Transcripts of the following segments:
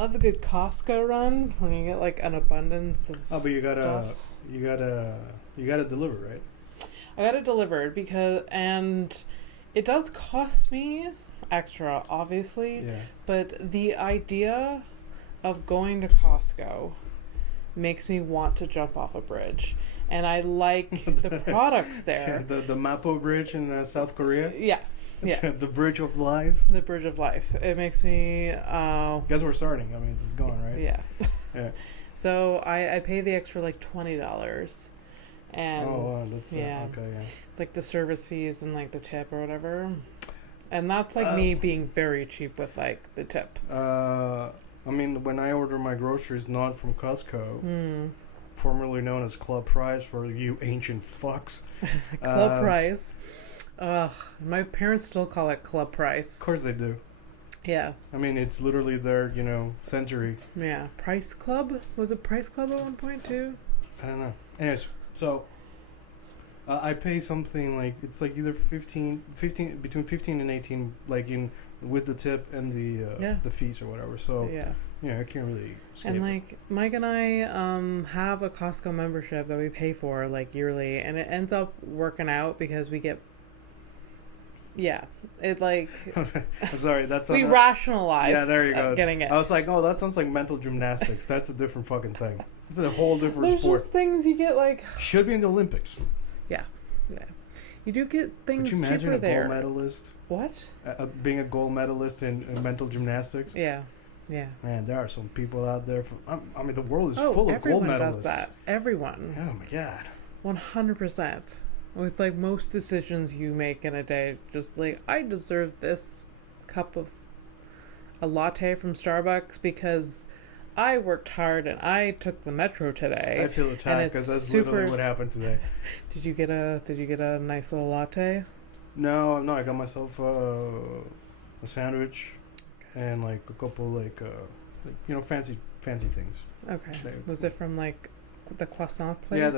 love a good Costco run when you get like an abundance of but you gotta stuff. you gotta deliver, right? I got it delivered and it does cost me extra, obviously. Yeah. But the idea of going to Costco makes me want to jump off a bridge. And I like the products there. Yeah, the Mapo Bridge in South Korea. Yeah. Yeah. The Bridge of Life. The Bridge of Life. It makes me... Guess we're starting. I mean, it's going, right? Yeah. Yeah. So I pay the extra like $20. And that's yeah. Okay, yeah. It's like the service fees and like the tip or whatever. And that's like me being very cheap with like the tip. I mean, when I order my groceries not from Costco, formerly known as Club Price for you ancient fucks. Club Price. Ugh, my parents still call it Club Price. Of course they do. Yeah. I mean, it's literally their, century. Yeah. Price Club? Was it Price Club at one point too? I don't know. Anyways, so I pay something like, it's like either 15 between 15 and 18, like with the tip and the fees or whatever. So yeah, I can't really escape and like Mike and I have a Costco membership that we pay for like yearly, and it ends up working out because we get it like sorry, that's we rationalize. Yeah, there you go. Getting it. I was like, oh, that sounds like mental gymnastics. That's a different fucking thing. It's a whole different There's sport. just things you get like Should be in the Olympics. Yeah. You do get things Could you imagine cheaper a there. gold medalist? What? Being a gold medalist in mental gymnastics? Yeah. Man, there are some people out there. I mean, the world is full of gold medalists. Everyone does that. Everyone. Oh my god. 100%. With like most decisions you make in a day, just like I deserve this cup of a latte from Starbucks because I worked hard and I took the metro today. I feel attacked because that's literally what happened today. Did you get a nice little latte? No, I got myself a sandwich and like a couple fancy things. Okay. Was it from like the croissant place?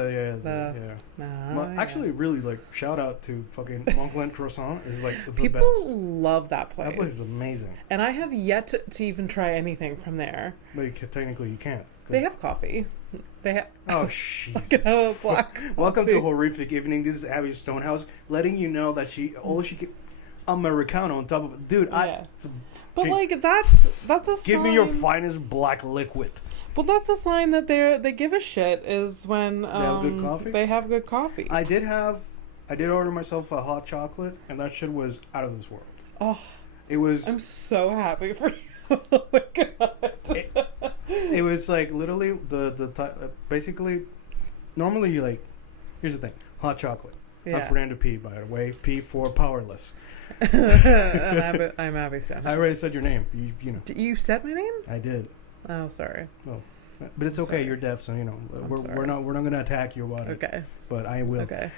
Actually, really like shout out to fucking Montclair Croissant is like the People best. love that place. That place is amazing. And I have yet to even try anything from there. But technically you can't. They have coffee. They have. Oh Jesus! Black Welcome to Horrific Evening. This is Abby Stonehouse, letting you know that she Americano on top of it, dude. Yeah. But like that's a sign. Give me your finest black liquid. Well, that's a sign that they give a shit is when they have good coffee. They have good coffee. I did order myself a hot chocolate, and that shit was out of this world. Oh, it was. I'm so happy for you. Oh my god. It was like literally basically. Normally, you like. Here's the thing: hot chocolate. Yeah. I'm Fernando P, by the way. P for powerless. And I'm Abby Stonehouse. I already said your name. You know. You said my name? I did. Oh, sorry. Oh, but it's okay. Sorry. You're deaf, so we're not gonna attack you about it. Okay. But I will. Okay.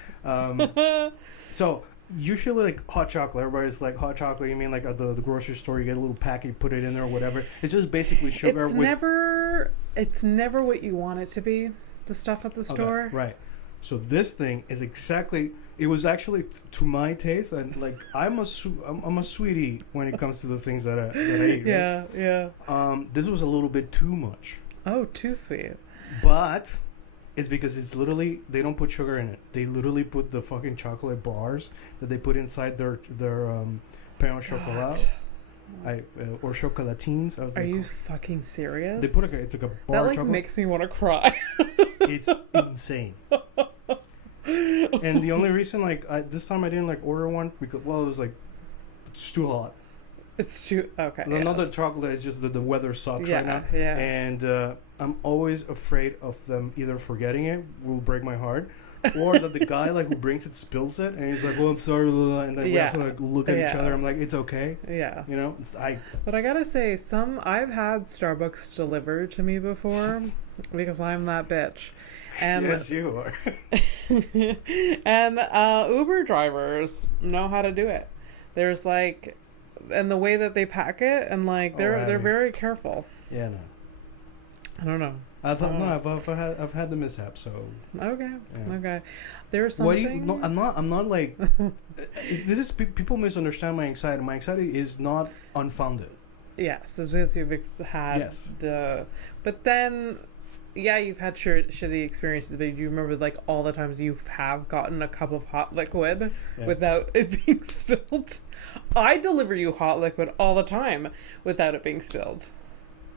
So usually like hot chocolate, everybody's like hot chocolate. You mean like at the grocery store, you get a little packet, you put it in there or whatever. It's just basically sugar. It's never what you want it to be. The stuff at the store. Okay, right. So this thing is exactly. It was actually to my taste, and like I'm a sweetie when it comes to the things that I eat. Yeah, right? yeah. This was a little bit too much. Oh, too sweet. But it's because it's literally they don't put sugar in it. They literally put the fucking chocolate bars that they put inside their pain au chocolat. Or chocolatines. Are you fucking serious? They put it's like a bar. That like chocolate. Makes me want to cry. It's insane. And the only reason this time I didn't like order one because it was like it's too hot. It's too okay. Not the chocolate. It's just the weather sucks right now. Yeah. And I'm always afraid of them either forgetting it will break my heart, or that the guy who brings it spills it and he's like, "Oh, I'm sorry," and then we have to look at each other. I'm like, "It's okay." Yeah. But I gotta say, I've had Starbucks delivered to me before because I'm that bitch. And yes, you are. And Uber drivers know how to do it. There's and the way that they pack it, and they're very careful. Yeah, no. I don't know. I've had the mishap, so okay. Yeah. Okay. There's something. What do you? No, I'm not this is people misunderstand my anxiety. My anxiety is not unfounded. Yes, it's because you've had the... But then, yeah, you've had shitty experiences, but you remember, like, all the times you have gotten a cup of hot liquid without it being spilled. I deliver you hot liquid all the time without it being spilled.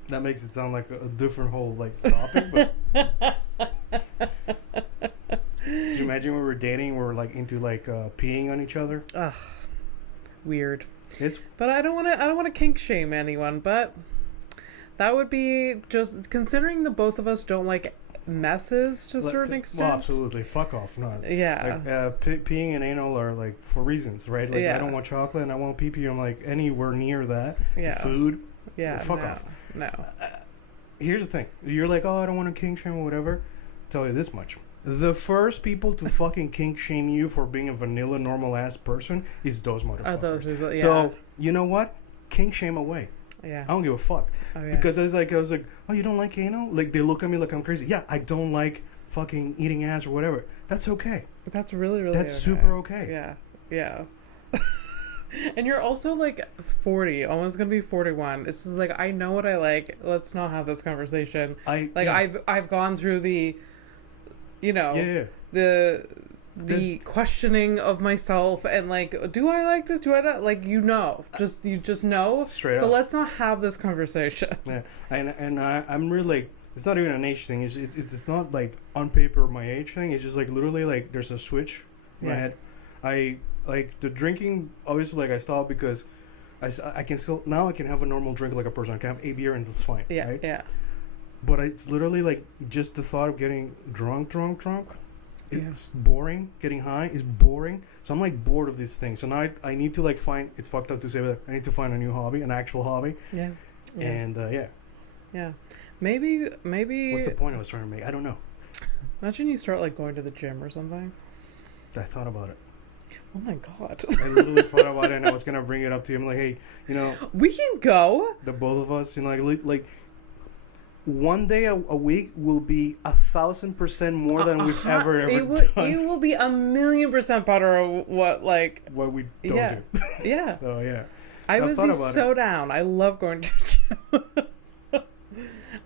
That makes it sound like a different whole, like, topic, but... Could you imagine we were dating, we were, like, into, like, peeing on each other? Ugh. Weird. It's... But I don't want to kink shame anyone, but that would be just... Considering the both of us don't like messes to a certain extent. Well, absolutely. Fuck off. Not. Yeah. Like, peeing and anal are, like, for reasons, right? Like, I don't want chocolate and I won't pee-pee. I'm, like, anywhere near that. Yeah. Food. Yeah. Fuck off. No. Here's the thing. You're like, oh, I don't want to kink shame or whatever. I'll tell you this much. The first people to fucking kink shame you for being a vanilla normal ass person is those motherfuckers. Those people, yeah. So, you know what? Kink shame away. Yeah. I don't give a fuck. Oh, yeah. Because I was like, oh, you don't like anal? Like, they look at me like I'm crazy. Yeah, I don't like fucking eating ass or whatever. That's okay. That's really, really That's super okay. Yeah. Yeah. And you're also like 40, almost gonna be 41. It's just like, I know what I like. Let's not have this conversation. I've gone through the, you know, the questioning of myself and like, do I like this? Do I not? Like, you just know. Straight up. So let's not have this conversation. Yeah, and I'm really like, it's not even an age thing. It's not like on paper my age thing. It's just like literally like there's a switch in my head. I like the drinking. Obviously, like I stopped because I can still now I can have a normal drink like a person. I can have a beer and that's fine. Yeah, right? yeah. But it's literally like just the thought of getting drunk. It's boring. Getting high is boring. So I'm like bored of these things. So now I need to like find. It's fucked up to say, but I need to find a new hobby, an actual hobby. Yeah. And yeah. Maybe. What's the point I was trying to make? I don't know. Imagine you start like going to the gym or something. I thought about it. Oh my god. I literally thought about it and I was gonna bring it up to him like, hey, you know, we can go. The both of us, you know, like one day a week will be 1,000% more than we've ever done. It will be 1,000,000% better what we don't do. Yeah. So yeah. I would be so down. I love going to the gym.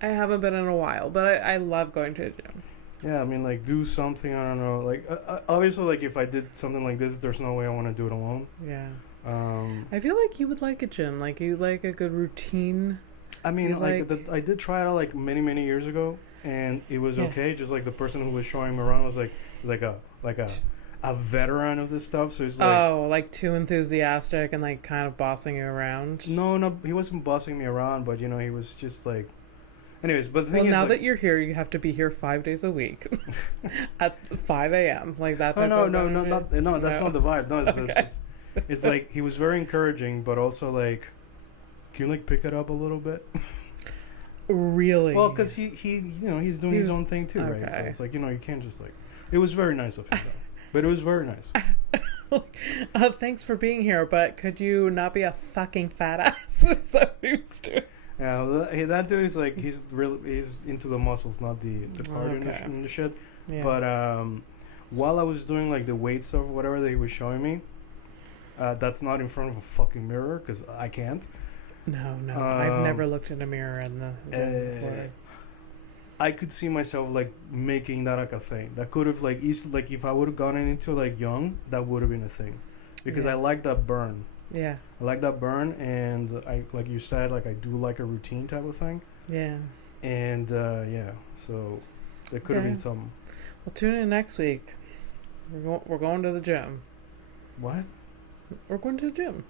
I haven't been in a while, but I love going to the gym. Yeah, I mean, like, do something, I don't know. Like, obviously, like, if I did something like this, there's no way I want to do it alone. Yeah. I feel like you would like a gym. Like, you like a good routine. I mean, I did try it out, like, many, many years ago, and it was okay. Just, like, the person who was showing me around was, like a veteran of this stuff, so he's like... Oh, like, too enthusiastic and, like, kind of bossing you around? No, he wasn't bossing me around, but, you know, he was just, like... Anyways, but the thing is, now that you're here, you have to be here 5 days a week at 5 a.m. Like that. That's not the vibe. No, it's like he was very encouraging, but also like, can you like pick it up a little bit? Really? Well, because he you know he's doing his own thing too, right? So it's like, you know, you can't just like. It was very nice of him, though. But it was very nice. Thanks for being here, but could you not be a fucking fat ass? Is that what he was doing? Yeah, that dude is like he's into the muscles, not the cardio and the shit. Yeah. But while I was doing like the weight stuff, whatever that he was showing me, that's not in front of a fucking mirror because I can't. No, I've never looked in a mirror in the I could see myself like making that like a thing. That could have like easily like if I would have gotten into like young, that would have been a thing, because I like that burn. Yeah. I like that burn, and I like you said, like I do like a routine type of thing. Yeah. And so there could have been some. Well, tune in next week. We're going to the gym. What? We're going to the gym.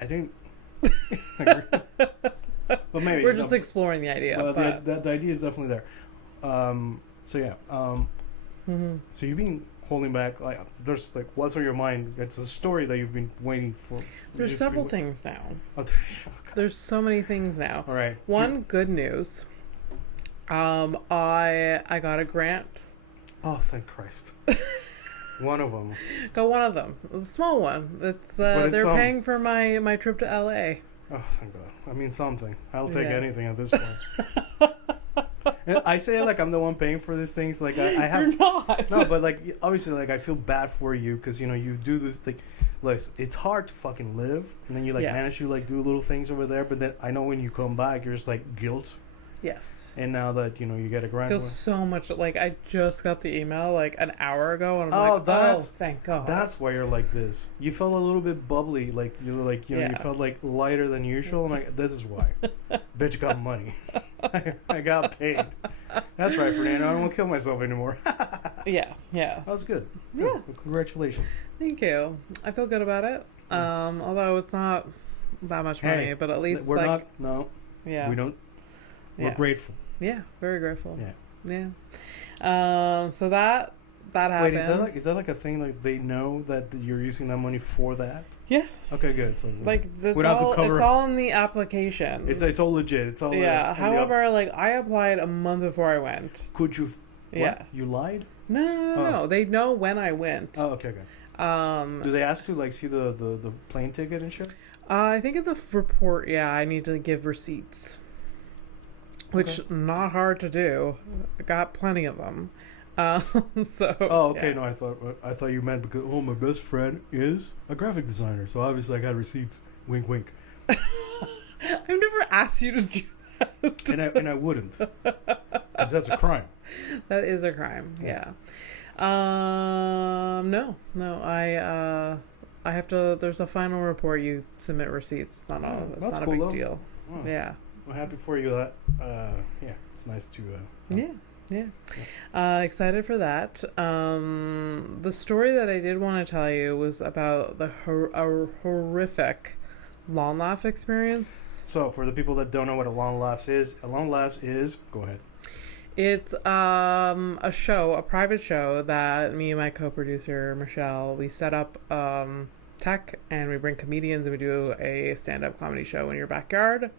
I didn't. Well, maybe we're just exploring the idea. Well, the idea is definitely there. So yeah. So you've been holding back, like there's like what's on your mind? It's a story that you've been waiting for. There's several things now. There's so many things now. All right. One, good news. I got a grant. Oh, thank Christ. One of them. Got one of them. It's a small one. It's they're paying for my trip to LA. Oh, thank God. I mean something. I'll take anything at this point. I say like I'm the one paying for these things. Like I have. You're not. No, but like obviously, like I feel bad for you because you do this thing. Like it's hard to fucking live, and then you like manage to like do little things over there. But then I know when you come back, you're just like guilt. Yes. And now that you get a grind. Feels so much like I just got the email like an hour ago, and I'm oh, thank God. That's why you're like this. You felt a little bit bubbly, like you felt like lighter than usual. I'm like, this is why. Bitch got money. I got paid. That's right, Fernando. I don't want to kill myself anymore. Yeah. That was good. Yeah. Well, congratulations. Thank you. I feel good about it. Although it's not that much money, but at least we're not. No. Yeah. We don't. We're grateful. Yeah, very grateful. Yeah. So that happened. Wait, is that like a thing? Like they know that you're using that money for that? Yeah. Okay, good. So like we don't have to cover. It's all in the application. It's all legit. It's all. Yeah. However, like I applied a month before I went. Could you? Yeah. What? You lied? No. They know when I went. Oh, okay. Do they ask you like see the plane ticket and shit? I think in the report, I need to give receipts. Which not hard to do. I got plenty of them. So. Oh, okay. No, I thought you meant because my best friend is a graphic designer, so obviously I got receipts. Wink, wink. I've never asked you to do that. And I wouldn't, because that's a crime. That is a crime. Yeah. No. I have to. There's a final report. You submit receipts. It's not a big deal. Oh. Yeah. I'm happy for you that it's nice to excited for that. The story that I did want to tell you was about the horrific lawn laugh experience. So for the people that don't know what a lawn laughs is go ahead. It's a private show that me and my co-producer Michelle, we set up tech, and we bring comedians and we do a stand-up comedy show in your backyard.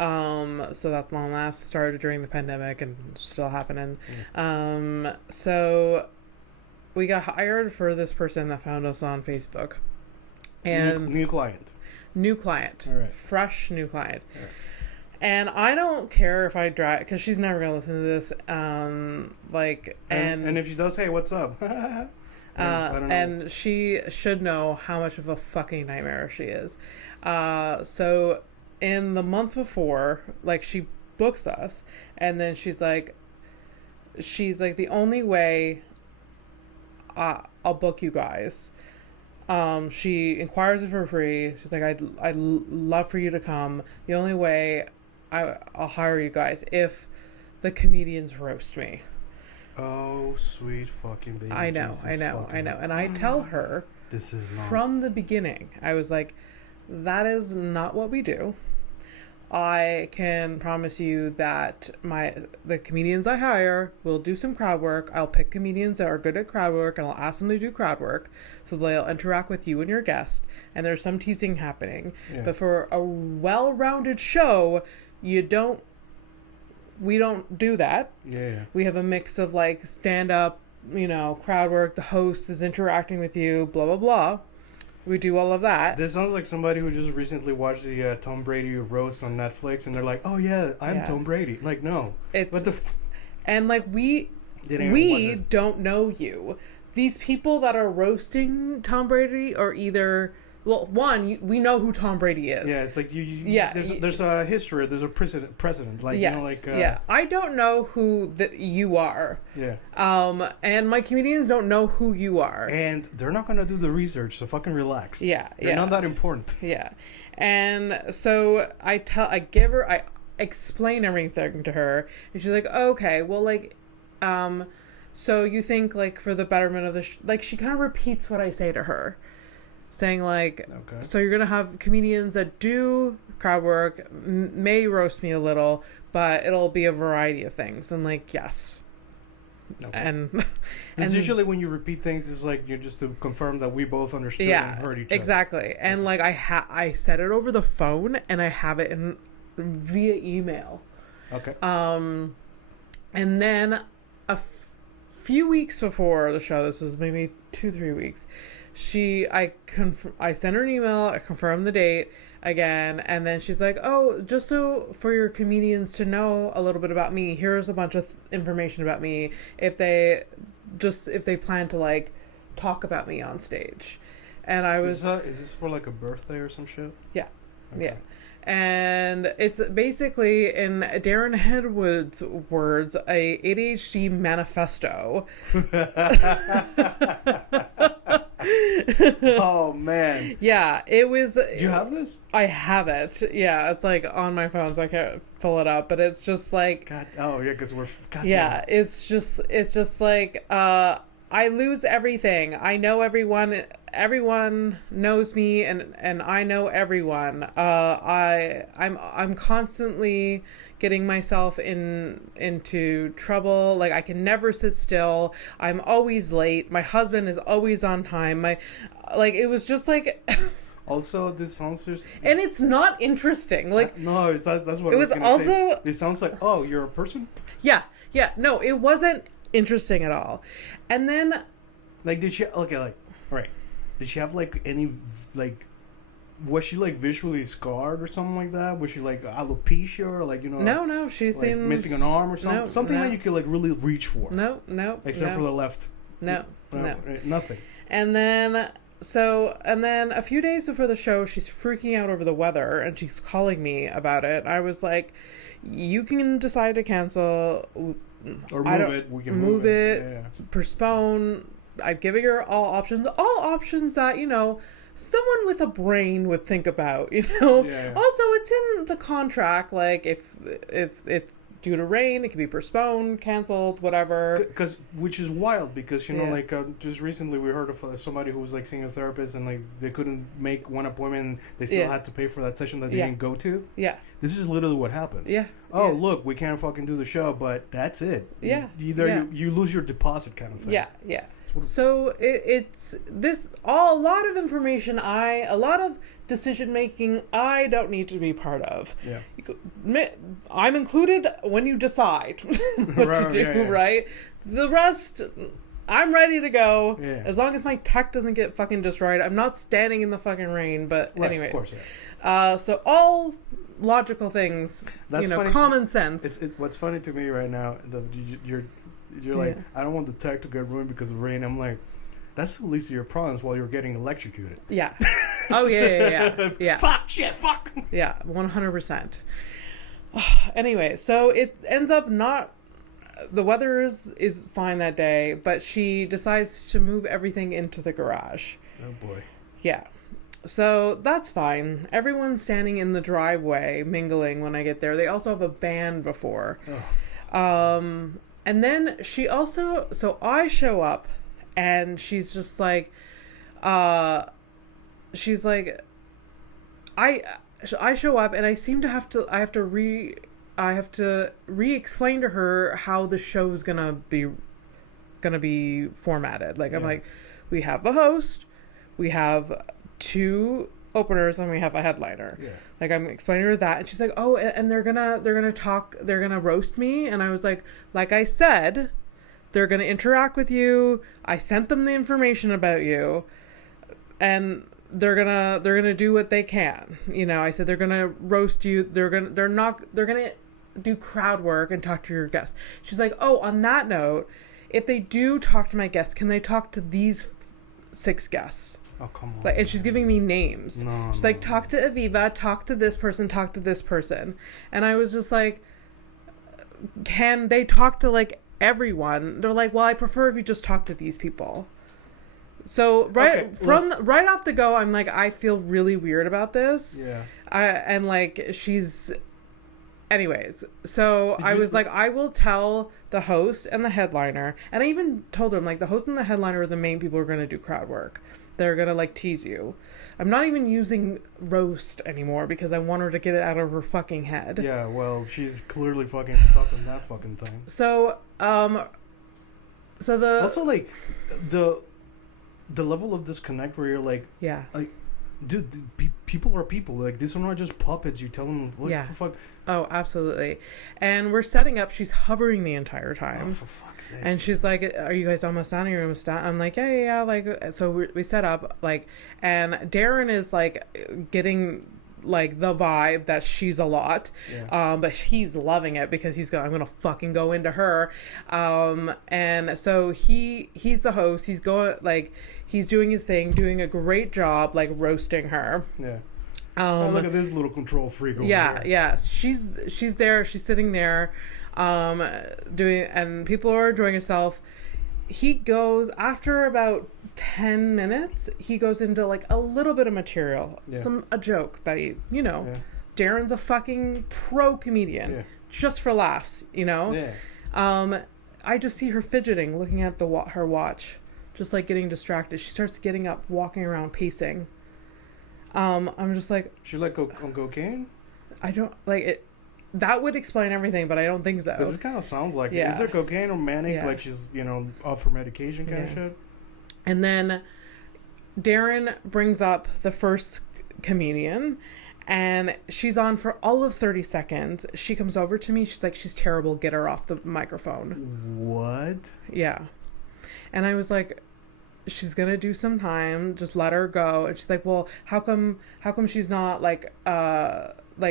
So that's Lawn Laughs. Started during the pandemic and still happening. So we got hired for this person that found us on Facebook. And new client. All right. Fresh new client. All right. And I don't care if I drag, because she's never gonna listen to this. And if she does, hey, what's up? I don't know. And she should know how much of a fucking nightmare she is. So in the month before, like, she books us, and then she's like, the only way I'll book you guys. She inquires it for free. She's like, I'd love for you to come. The only way I'll hire you guys if the comedians roast me. Oh, sweet fucking baby. I know. And I tell her, this is not... from the beginning, I was like, that is not what we do. I can promise you that the comedians I hire will do some crowd work. I'll pick comedians that are good at crowd work, and I'll ask them to do crowd work, so they'll interact with you and your guest, and there's some teasing happening. Yeah. But for a well-rounded show, we don't do that. Yeah. We have a mix of like stand-up, crowd work. The host is interacting with you, blah, blah, blah. We do all of that. This sounds like somebody who just recently watched the Tom Brady roast on Netflix, and they're like, "Oh yeah, I'm Tom Brady." Like, no, and like we don't know you. These people that are roasting Tom Brady are either we know who Tom Brady is. Yeah, it's like there's a history, there's a precedent. Like, I don't know who you are. Yeah. And my comedians don't know who you are. And they're not gonna do the research, so fucking relax. Yeah. You're not that important. Yeah. And so I explain everything to her, and she's like, okay, well, like, so you think, like, for the betterment of the she kind of repeats what I say to her. Saying like, okay. So you're going to have comedians that do crowd work, may roast me a little, but it'll be a variety of things. And like, yes. Okay. And usually when you repeat things, it's like you're just to confirm that we both understood and heard each other. Exactly. And like I said it over the phone, and I have it via email. Okay. And then few weeks before the show, this was maybe 2-3 weeks, I sent her an email, I confirmed the date again, and then she's like, oh, just so for your comedians to know a little bit about me, here's a bunch of information about me if they plan to like talk about me on stage. And I was... Is this for like a birthday or some shit? Yeah. Okay. Yeah. And it's basically, in Darren Hedwood's words, a ADHD manifesto. Oh, man. Yeah, it was... Do you have this? I have it. Yeah, it's like on my phone, so I can't pull it up. But it's just like... Oh, yeah, because we're... Yeah, it's just like... I lose everything. I know everyone. Everyone knows me, and I know everyone. I'm constantly getting myself into trouble. Like, I can never sit still. I'm always late. My husband is always on time. It was just like. Also, this sounds just... And it's not interesting. Like, no, that's what I was gonna say. It sounds like, oh, you're a person? Yeah. No, it wasn't interesting at all. And then, like, did she... Okay, like, all right. Did she have, like, any, like... Was she, like, visually scarred or something like that? Was she, like, alopecia or, like, you know... No, she like, seems... missing an arm or something? Something that you could, like, really reach for. No. Except for the left. No. Nothing. And then a few days before the show, she's freaking out over the weather, and she's calling me about it. I was like, you can decide to cancel... Or move it. We can move it. Yeah. Postpone. I've given her all options that, you know, someone with a brain would think about, you know. Yeah. Also, it's in the contract, like, if it's due to rain, it can be postponed, canceled, whatever. Which is wild, because, you know, like, just recently we heard of somebody who was, like, seeing a therapist, and, like, they couldn't make one appointment, and they still had to pay for that session that they didn't go to. Yeah. This is literally what happens. Yeah. Oh, look, we can't fucking do the show, but that's it. Yeah. You lose your deposit kind of thing. Yeah. So it's this a lot of information, a lot of decision making I don't need to be part of. Yeah. I'm included when you decide what to do, right? The rest, I'm ready to go. Yeah. As long as my tech doesn't get fucking destroyed. I'm not standing in the fucking rain, but anyways. Of course, yeah. So all logical things, That's funny. Common sense. It's what's funny to me right now. You're like, I don't want the tech to get ruined because of rain. I'm like, that's the least of your problems while you're getting electrocuted. Yeah. Oh, yeah. Fuck. Yeah, 100%. Anyway, so it ends up the weather is fine that day, but she decides to move everything into the garage. Oh, boy. Yeah. So that's fine. Everyone's standing in the driveway mingling when I get there. They also have a band before. Oh. And then so I show up, and she's just like, I show up, and I seem to have to re-explain to her how the show's gonna be formatted. Like, I'm like, we have the host, we have 2 openers, and we have a headliner. Yeah. Like, I'm explaining to her that, and she's like, oh, and they're gonna roast me. And I was like I said, they're gonna interact with you. I sent them the information about you, and they're gonna do what they can. You know, I said they're gonna roast you. They're gonna do crowd work and talk to your guests. She's like, oh, on that note, if they do talk to my guests, can they talk to these 6 guests? Oh, come on. Like, and she's giving me names. She's like, talk to Aviva, talk to this person, talk to this person. And I was just like, can they talk to, like, everyone? They're like, well, I prefer if you just talk to these people. So right off the go, I'm like, I feel really weird about this. Yeah. And like, anyways, so I was like, I will tell the host and the headliner. And I even told them, like, the host and the headliner are the main people who are going to do crowd work. They're going to, like, tease you. I'm not even using roast anymore because I want her to get it out of her fucking head. Yeah, well, she's clearly fucking stuck on that fucking thing. So, Also, like, the level of disconnect where you're like... Yeah. Like, dude, people are people. Like, these are not just puppets. You tell them, what the fuck? Oh, absolutely. And we're setting up. She's hovering the entire time. Oh, for fuck's sake. And she's like, are you guys almost done? Are you almost done? I'm like, yeah. Like, so we set up, like, and Darren is, like, getting, like, the vibe that she's a lot. Yeah. But he's loving it because he's going, I'm going to fucking go into her. And so he's the host. He's going, like, he's doing his thing, doing a great job, like, roasting her. Yeah. Oh, look at this little control freak over here. Yeah. She's there. She's sitting there, doing, and people are enjoying herself. He goes, after about 10 minutes, he goes into, like, a little bit of material, a joke that he, Darren's a fucking pro comedian, just for laughs, Yeah. I just see her fidgeting, looking at her watch, just, like, getting distracted. She starts getting up, walking around, pacing. I'm just like... She like on cocaine? I don't... Like, it... That would explain everything, but I don't think so. This kind of sounds like it. Is there cocaine or manic? Yeah. Like she's, off her medication kind of shit? And then Darren brings up the first comedian, and she's on for all of 30 seconds. She comes over to me. She's like, she's terrible. Get her off the microphone. What? Yeah. And I was like... She's gonna do some time, just let her go. And she's like, well, how come she's not like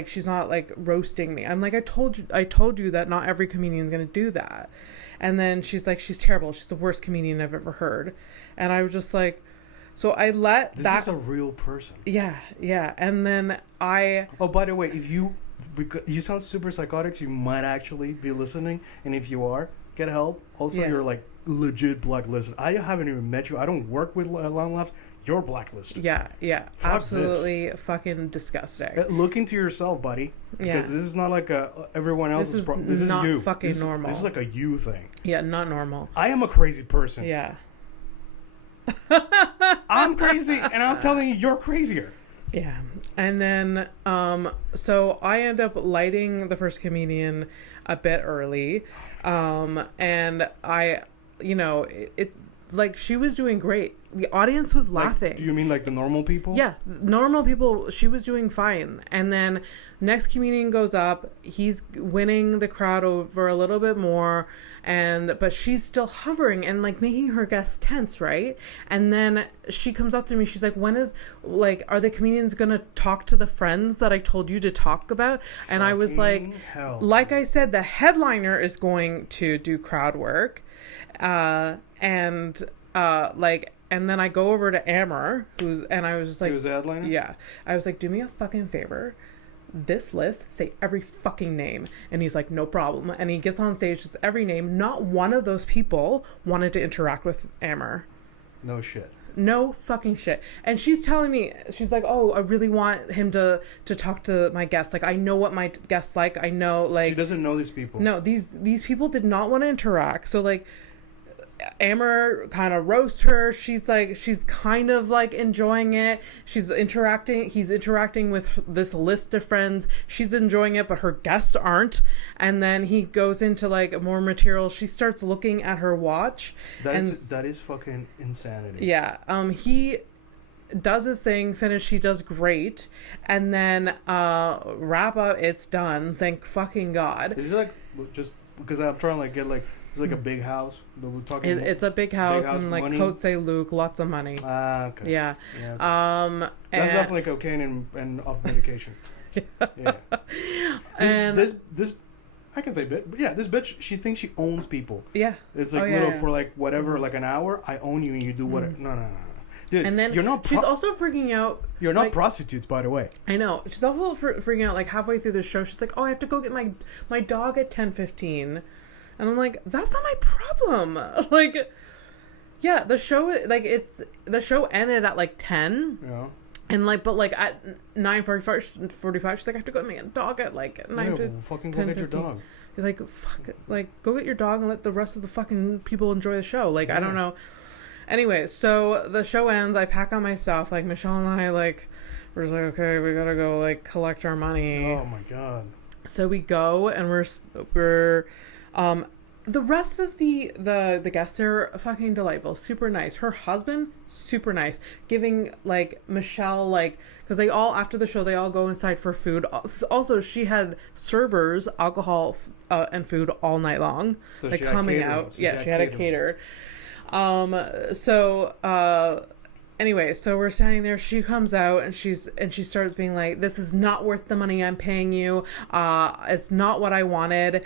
she's not like roasting me? I'm like, I told you that not every comedian's gonna do that. And then she's like, she's terrible, she's the worst comedian I've ever heard. And I was just like, so I let this is a real person. Yeah. And then oh, by the way, if you sound super psychotic, so you might actually be listening, and if you are, get help. Also, you're like legit blacklisted. I haven't even met you. I don't work with Long Laughs. You're blacklisted. Yeah. Fuck absolutely this. Fucking disgusting. Look into yourself, buddy. Because this is not like everyone else's problem. This is not you. Fucking normal. This is like a you thing. Yeah, not normal. I am a crazy person. Yeah. I'm crazy, and I'm telling you, you're crazier. Yeah. And then, so I end up lighting the first comedian a bit early. And I, it like, she was doing great. The audience was laughing. Like, do you mean like the normal people? Yeah. Normal people, she was doing fine. And then next comedian goes up. He's winning the crowd over a little bit more. But she's still hovering and, like, making her guests tense, right? And then she comes up to me. She's like, are the comedians going to talk to the friends that I told you to talk about? And I was like, like I said, the headliner is going to do crowd work. And then I go over to Amber, and I was just like... He was the headliner? Yeah. I was like, do me a fucking favor. This list, say every fucking name. And he's like, no problem. And he gets on stage, just every name. Not one of those people wanted to interact with Amber. No shit. No fucking shit. And she's telling me, she's like, oh, I really want him to talk to my guests. Like, I know what my guests like. I know, like... She doesn't know these people. No, these people did not want to interact. So, like... Amber kind of roasts her. She's kind of like enjoying it. He's interacting with this list of friends. She's enjoying it, but her guests aren't. And then he goes into like more material. She starts looking at her watch. That is fucking insanity. Yeah. He does his thing, he does great. And then wrap up, it's done. Thank fucking God. Is it like, just because I'm trying to like get like, it's like a big house. We're talking it's a big house and like Côte Saint-Luc, lots of money. Okay. Yeah. Okay. That's definitely cocaine and off medication. Yeah. This I can say bit, but yeah, this bitch, she thinks she owns people. Yeah. It's like for like whatever, like an hour, I own you and you do whatever. No. Dude, and then you're not she's also freaking out. You're not prostitutes, by the way. I know. She's also freaking out like halfway through the show. She's like, oh, I have to go get my dog at 10:15. And I'm like, that's not my problem. Like, yeah, the show ended at like 10. Yeah. And like, but like at 9:45, she's like, I have to go get my dog at like 9. Yeah, well, fucking go get your dog. You're like, fuck it. Like, go get your dog and let the rest of the fucking people enjoy the show. Like, I don't know. Anyway, so the show ends. I pack on my stuff. Like, Michelle and I, like, we're just like, okay, we gotta go like collect our money. Oh my God. So we go and we're the rest of the guests are fucking delightful, super nice. Her husband, super nice, giving like Michelle, like, because they all, after the show, they all go inside for food. Also, she had servers, alcohol and food all night long, so like coming out. So yeah, she had it catered. Anyway, so we're standing there. She comes out and she starts being like, "This is not worth the money I'm paying you. It's not what I wanted.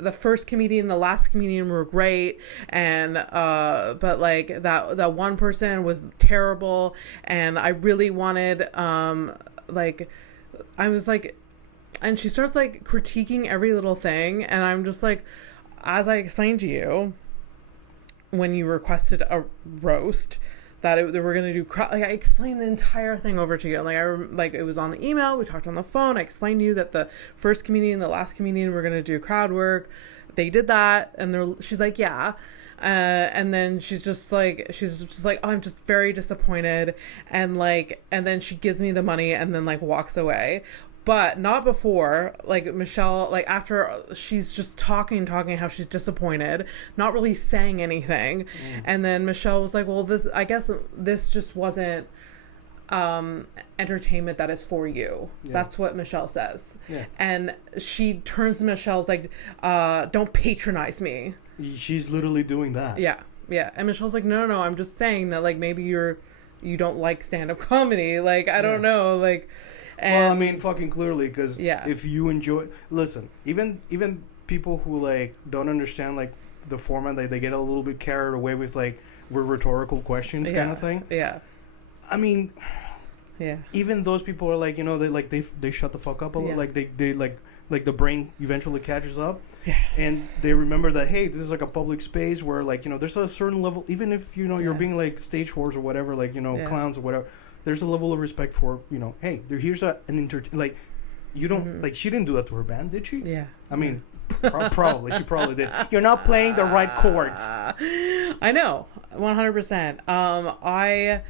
The first comedian, the last comedian were great, and but like that one person was terrible, and I really wanted I was like," and she starts like critiquing every little thing, and I'm just like, as I explained to you when you requested a roast, that they were going to do I explained the entire thing over to you. Like it was on the email, we talked on the phone, I explained to you that the first comedian, the last comedian were going to do crowd work. They did that, and she's like, yeah. And then she's just like, oh, I'm just very disappointed, and then she gives me the money and then like walks away. But not before, like Michelle, like after she's just talking how she's disappointed, not really saying anything. And then Michelle was like, well, I guess this just wasn't entertainment that is for you. Yeah. That's what Michelle says. Yeah. And she turns to Michelle's like, don't patronize me. She's literally doing that. Yeah. Yeah. And Michelle's like, no, I'm just saying that like maybe you don't like stand-up comedy. Like, I don't know. Like, well, I mean, fucking clearly, because if you enjoy, listen, even people who like don't understand like the format, they get a little bit carried away with like rhetorical questions kind of thing. Yeah. I mean, even those people are like, they shut the fuck up a little, like they like the brain eventually catches up, and they remember that, hey, this is like a public space where like there's a certain level, even if you're being like stage whores or whatever, like clowns or whatever. There's a level of respect for, hey, here's like, you don't, like, she didn't do that to her band, did she? Yeah. I mean, probably. She probably did. You're not playing the right chords. I know. 100%.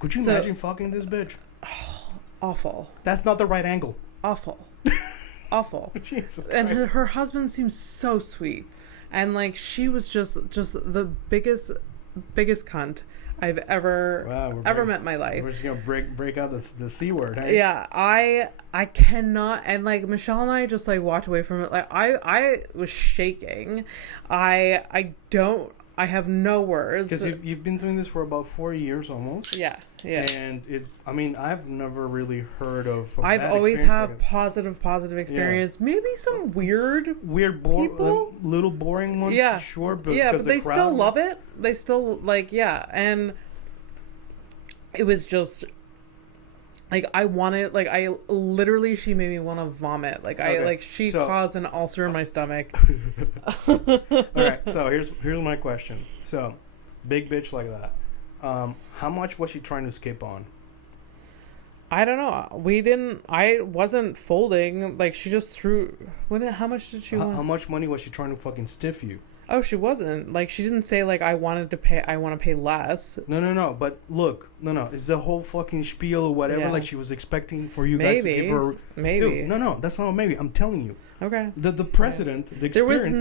Could you imagine fucking this bitch? Oh, awful. That's not the right angle. Awful. Awful. Jesus Christ. And her husband seems so sweet. And, like, she was just the biggest cunt I've ever met in my life. We're just gonna break out the C word, hey? Yeah, I cannot, and like Michelle and I just like walked away from it. Like I was shaking. I have no words. Because you've been doing this for about 4 years almost. Yeah. And I've never really heard of I've always had like positive experience. Yeah. Maybe some weird people, little boring ones. Yeah, sure, but they still love it. They still and it was just like I wanted, like I literally, she made me want to vomit. Like she caused an ulcer in my stomach. All right, so here's my question. So, big bitch like that. How much was she trying to skip on? I don't know. I wasn't folding. Like, she just threw. How much did she want? How much money was she trying to fucking stiff you? Oh, she wasn't. Like, she didn't say, like, I want to pay less. No. But look, it's the whole fucking spiel or whatever. Yeah. Like, she was expecting for you guys to give her. Maybe. Dude, no, that's not maybe. I'm telling you. Okay. The precedent, the experience.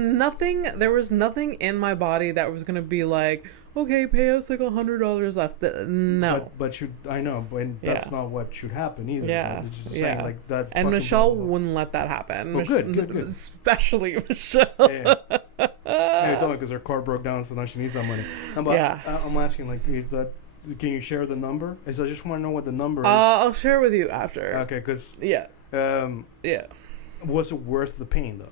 There was nothing in my body that was going to be like, okay, pay us like $100 left. No. But I know, but that's not what should happen either. Yeah. It's just saying like that. And Michelle wouldn't let that happen. Oh, good. Especially Michelle. Yeah. Yeah, you told me because her car broke down, so now she needs that money. I'm asking, like, can you share the number? I just want to know what the number is. I'll share with you after. Okay, because yeah. Was it worth the pain though?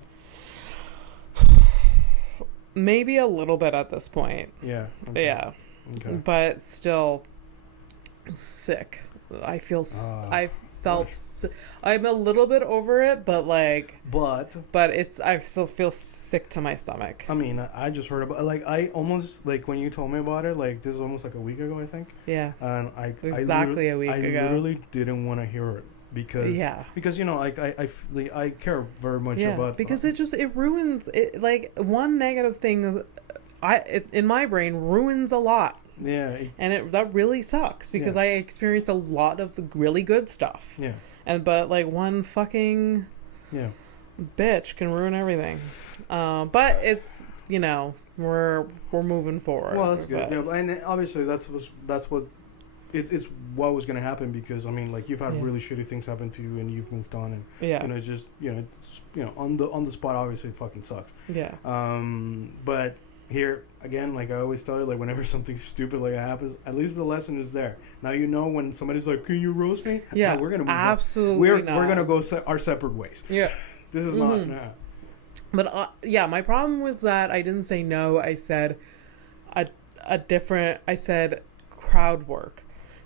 Maybe a little bit at this point. Yeah. Okay. Yeah. Okay. But still sick. I felt I'm a little bit over it, but I still feel sick to my stomach. I mean, I just heard about, like, I almost, like, when you told me about it, like, this is almost like a week ago, I think. Yeah. And a week ago. I literally didn't want to hear it. Because I care very much about, because it ruins it. Like, one negative thing in my brain ruins a lot. Yeah. And that really sucks because I experienced a lot of really good stuff. Yeah. But like one fucking Yeah. Bitch can ruin everything. But it's, we're moving forward. Well, that's good. Yeah, and obviously that's what it's what was going to happen, because I mean, like, you've had really shitty things happen to you and you've moved on, and it's just it's, on the spot, obviously it fucking sucks. Yeah. But here again, like I always tell you, like, whenever something stupid like that happens, at least the lesson is there. Now when somebody's like, "Can you roast me?" Yeah, no, we're gonna move absolutely on. We're gonna go our separate ways. Yeah. This is not. Nah. But my problem was that I didn't say no. I said I said crowd work.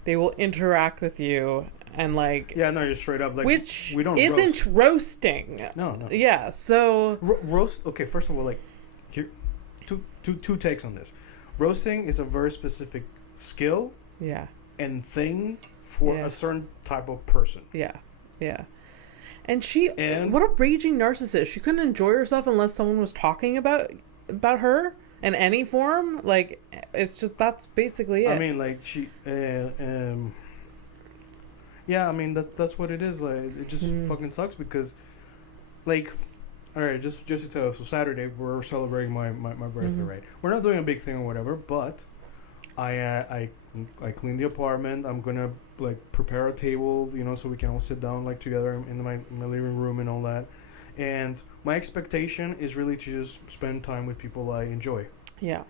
They will interact with you and like. Yeah, no, you're straight up like. Which we don't isn't roasting. No. Yeah, so roast. Okay, first of all, like, here, two takes on this. Roasting is a very specific skill. Yeah. And thing for a certain type of person. Yeah. Yeah. And what a raging narcissist. She couldn't enjoy herself unless someone was talking about her in any form. Like, it's just, that's basically it. I mean, like, she, yeah, I mean, that's what it is. Like, it just fucking sucks because, like, all right, just to tell you, so Saturday, we're celebrating my birthday, right? We're not doing a big thing or whatever, but I clean the apartment. I'm gonna like prepare a table, so we can all sit down like together in my living room and all that. And my expectation is really to just spend time with people I enjoy. Yeah.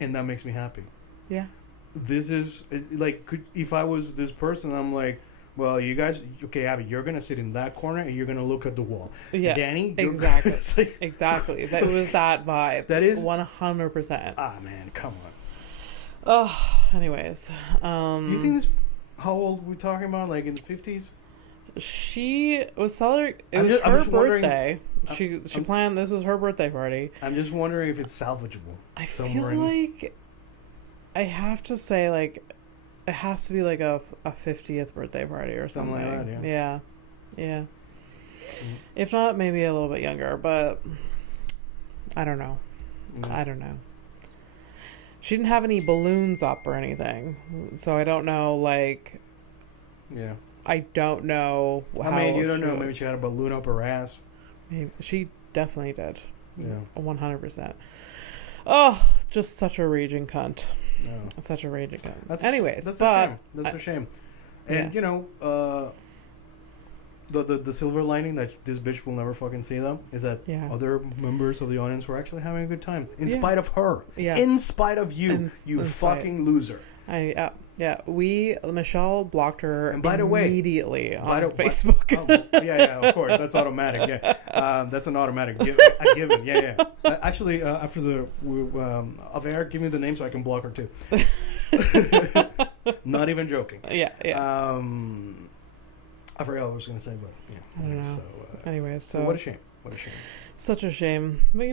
And that makes me happy. Yeah. This is like, if I was this person, I'm like, well, you guys, okay, Abby, you're gonna sit in that corner and you're gonna look at the wall. Yeah. Danny, exactly. Exactly. That was that vibe. That is 100%. Ah, man, come on. Oh, anyways. You think this? How old are we talking about? Like in the 50s? She was celebrating. It was her birthday. She planned. This was her birthday party. I'm just wondering if it's salvageable. I feel like I have to say, like, it has to be like a 50th birthday party or something. Like that, yeah. Mm-hmm. If not, maybe a little bit younger, but I don't know. I don't know. She didn't have any balloons up or anything, so I don't know, like... Yeah. I don't know how... I mean, you don't know. Maybe she had a balloon up her ass. Maybe. She definitely did. Yeah. 100%. Oh, just such a raging cunt. No. Such a raging cunt. Anyways, that's a shame. That's a shame. And, the silver lining that this bitch will never fucking see them is that other members of the audience were actually having a good time in spite of her. Yeah. In spite of you, you fucking loser. Michelle blocked her and by the way, immediately on Facebook. Of course, that's automatic. Yeah, that's an automatic given. Yeah. Actually, after the off air, give me the name so I can block her too. Not even joking. Yeah. I forgot what I was going to say, but I don't know. Anyways, so what a shame. Such a shame. But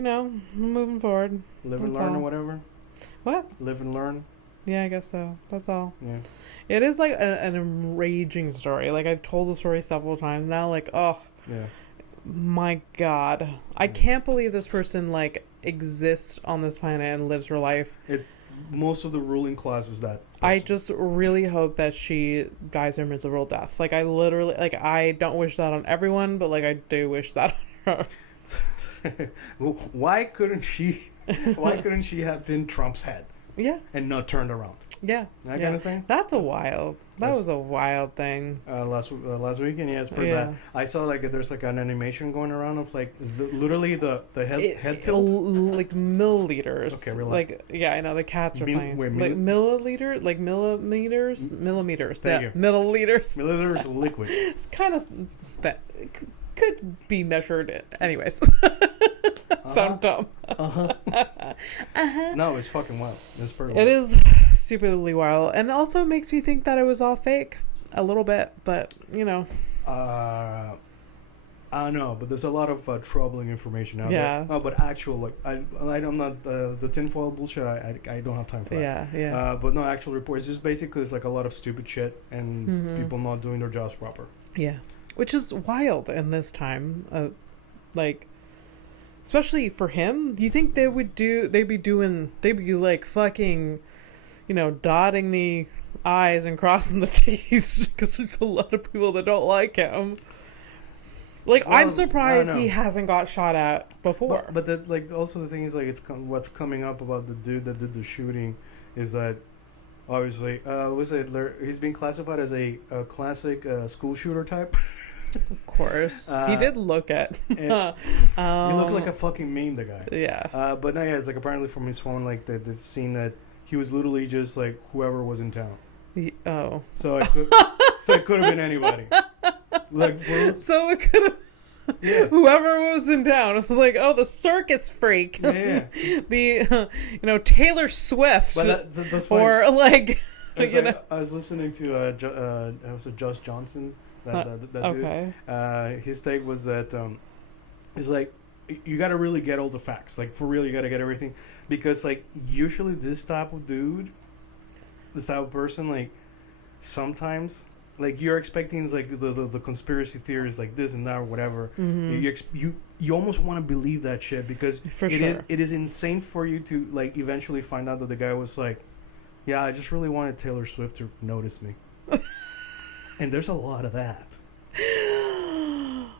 moving forward. Live and learn or whatever. What? Live and learn. Yeah, I guess so. That's all. Yeah. It is like an enraging story. Like, I've told the story several times now. Like, oh. Yeah. My God. I can't believe this person, like, exists on this planet and lives her life. It's most of the ruling class is that person. I just really hope that she dies a miserable death. Like, I literally, like, I don't wish that on everyone, but, like, I do wish that on her. Why couldn't she have been Trump's head? Yeah. And not turned around. Yeah. That kind of thing? That was a wild thing. Last weekend, yeah, it's pretty bad. I saw, like, there's, like, an animation going around of, like, literally the head tilt. Like, milliliters. Okay, relax. Like, yeah, I know, the cats are playing. Like, milliliter? Like, millimeters? Millimeters. Thank you. Milliliters. Milliliters liquid. It's kind of... that could be measured. Anyways. Sound dumb. No, it's fucking wild. It's pretty wild. It is stupidly wild. And also makes me think that it was all fake. A little bit. But, I don't know. But there's a lot of troubling information out there. No, but actual, like, I'm not... the tinfoil bullshit, I don't have time for that. Yeah. But no, actual reports. Just basically, it's like a lot of stupid shit and people not doing their jobs proper. Yeah. Which is wild in this time. Like... Especially for him, do you think they'd be like fucking, dotting the I's and crossing the T's because there's a lot of people that don't like him. Like, well, I'm surprised he hasn't got shot at before. But that, like, also the thing is, like, what's coming up about the dude that did the shooting is that obviously, he's being classified as a classic school shooter type. Of course, he did look at. He looked like a fucking meme, the guy. Yeah. But no, yeah, it's like apparently from his phone, like they've seen that he was literally just like whoever was in town. So it could have been anybody. Like, so it could have. Yeah. Whoever was in town. It's like, oh, the circus freak. Yeah. The Taylor Swift. But that's funny. Or like, I was listening to Josh Johnson. That okay. Dude. His take was that it's like you got to really get all the facts. Like, for real, you got to get everything, because like usually this type of dude, this type of person, like sometimes. Like, you're expecting like the conspiracy theories like this and that or whatever. Mm-hmm. You almost want to believe that shit, because it is insane for you to like eventually find out that the guy was like, yeah, I just really wanted Taylor Swift to notice me. And there's a lot of that.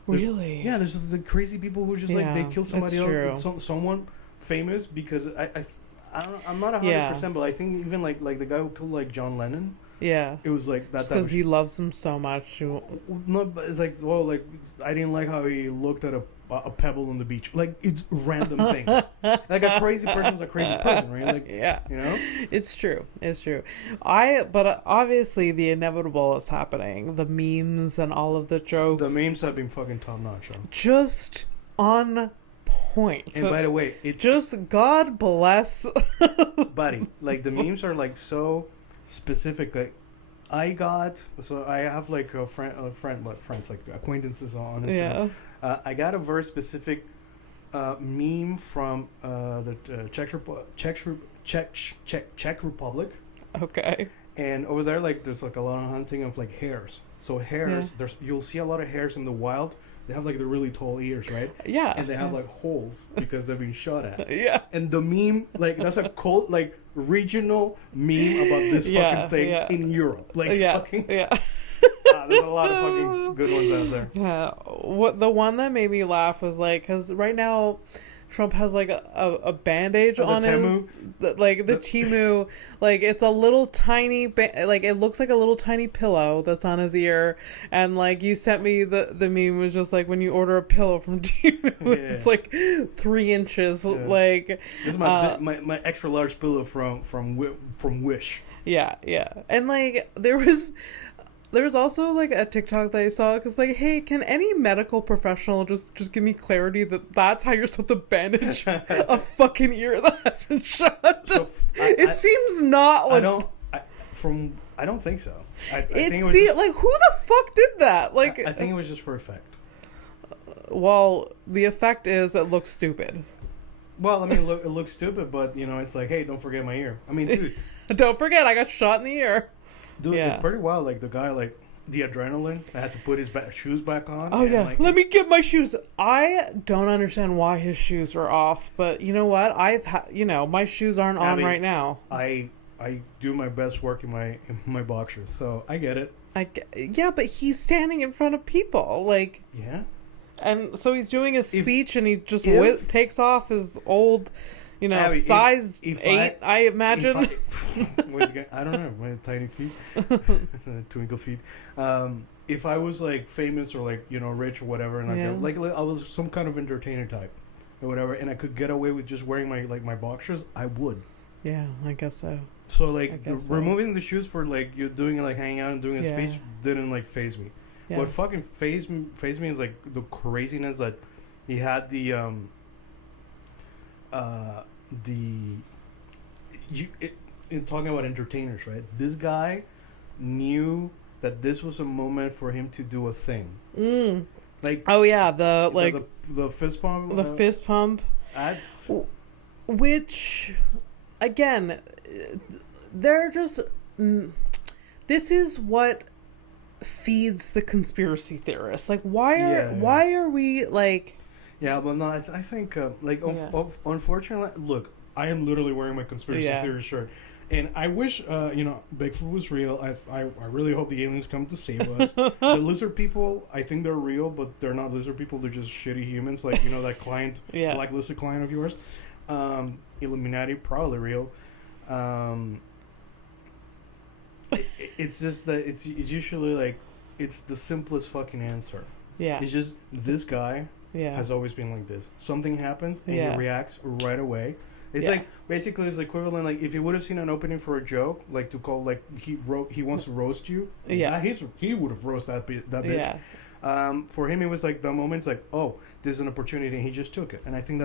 Really? Yeah, there's the crazy people who just like they kill somebody else, someone famous, because I'm not 100%, but I think even like the guy who killed like John Lennon. Yeah, it was like that because he loves him so much. No, but it's like, well, like I didn't like how he looked at a pebble on the beach. Like, it's random things. Like, a crazy person's a crazy person, right? Like, yeah, you know, it's true. But obviously the inevitable is happening. The memes and all of the jokes. The memes have been fucking top notch. Just on point. And by the way, it's just God bless, buddy. Like, the memes are like so specific. Like, I have like friends like acquaintances on Instagram. Yeah. I got a very specific meme from the Czech Republic. Okay. And over there, like, there's like a lot of hunting of like hares. So hares, you'll see a lot of hares in the wild. They have like the really tall ears, right? Yeah. And they have like holes because they're being shot at. Yeah. And the meme, like, that's a cold, like, regional meme about this fucking thing in Europe. Like, fucking. Yeah. There's a lot of fucking good ones out there. Yeah. The one that made me laugh was like, because right now Trump has like a bandage on his, like the Timu, like it's a little tiny, like it looks like a little tiny pillow that's on his ear, and like you sent me the meme was just like when you order a pillow from Timu, it's like 3 inches, like. This is my extra large pillow from Wish. Yeah, and like there was also like a TikTok that I saw, because like, hey, can any medical professional just give me clarity that that's how you're supposed to bandage a fucking ear that has been shot? So it seems not like. I don't think so. I think it was just, like, who the fuck did that? Like, I think it was just for effect. Well, the effect is it looks stupid. Well, I mean, it looks stupid, but you know, it's like, hey, don't forget my ear. I mean, dude, don't forget, I got shot in the ear. Dude, it's pretty wild. Like, the guy, like, the adrenaline, I had to put his shoes back on. Oh, yeah. Like, let me get my shoes. I don't understand why his shoes are off, but you know what? My shoes aren't on right now. I do my best work in my boxers, so I get it. Yeah, but he's standing in front of people, like. Yeah. And so he's doing his speech, and he just takes off his old. Abby, size 8, I imagine. I don't know, my tiny feet, twinkle feet. If I was like famous or like, rich or whatever, and I was some kind of entertainer type or whatever, and I could get away with just wearing my boxers, I would. Yeah, I guess so. So like removing the shoes for like you doing like hanging out and doing a speech didn't like faze me. Yeah. What fucking fazed me is like the craziness that he had in talking about entertainers, right? This guy knew that this was a moment for him to do a thing. Like, oh yeah, the fist pump. The fist pump. That's which, again, they're just. This is what feeds the conspiracy theorists. Like, why are we like? Yeah, but no, I think unfortunately, look, I am literally wearing my conspiracy theory shirt, And I wish, Bigfoot was real. I really hope the aliens come to save us. The lizard people, I think they're real, but they're not lizard people. They're just shitty humans. Like, that client, like lizard client of yours. Illuminati, probably real. It's just that it's usually like, it's the simplest fucking answer. Yeah. It's just, this guy has always been like this. Something happens and he reacts right away. It's like, basically it's equivalent, like, if you would have seen an opening for a joke, like, to call, like, he wants to roast you. Yeah. He would have roasted that bitch. Yeah. For him, it was like, the moment's like, oh, this is an opportunity, and he just took it. And I think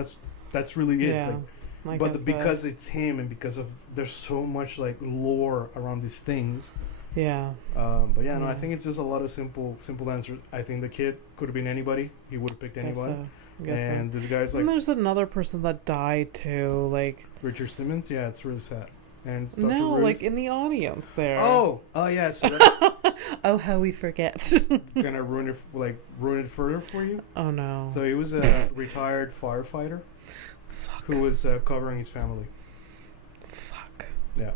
that's really it. Yeah. Like, but because it's him, and because of, there's so much, like, lore around these things. Yeah. But yeah, no, I think it's just a lot of simple answers. I think the kid could have been anybody. He would have picked anyone. And this guy's like... And there's another person that died too, like... Richard Simmons? Yeah, it's really sad. And Dr. No, Ruth? Like in the audience there. Oh yeah, so oh, how we forget. Gonna ruin it further for you? Oh no. So he was a retired firefighter who was covering his family. Fuck. Yeah.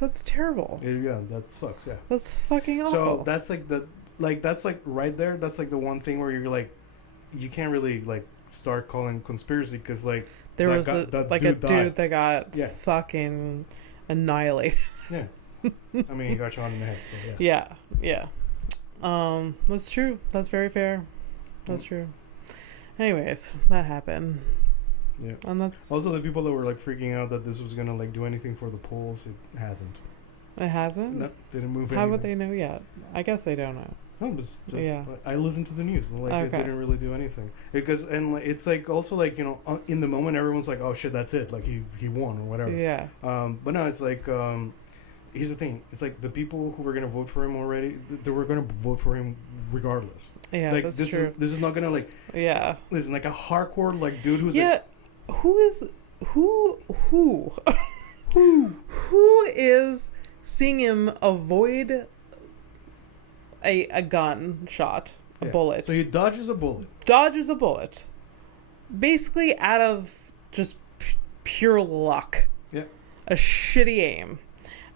That's terrible. Yeah, that sucks, yeah. That's fucking awful. So that's like that's like right there, that's like the one thing where you're like, you can't really like start calling conspiracy because like there was a dude that got fucking annihilated. Yeah, I mean he got shot in the head. So yes. Yeah. That's true. That's very fair. That's true. Anyways, that happened. Yeah, and that's also the people that were like freaking out that this was gonna like do anything for the polls. It hasn't. It hasn't. No, didn't move. How would they know yet? I guess they don't know. No, I listened to the news. Like it didn't really do anything because it's like also like in the moment everyone's like, oh shit, that's it, like he won or whatever. Yeah. But no, it's like here's the thing. It's like the people who were gonna vote for him already, they were gonna vote for him regardless. Yeah, like that's this true. This is not gonna like. Yeah. Listen, like a hardcore like dude who's who is seeing him avoid a gunshot, a bullet. So he dodges a bullet. Basically out of just pure luck. Yeah. A shitty aim.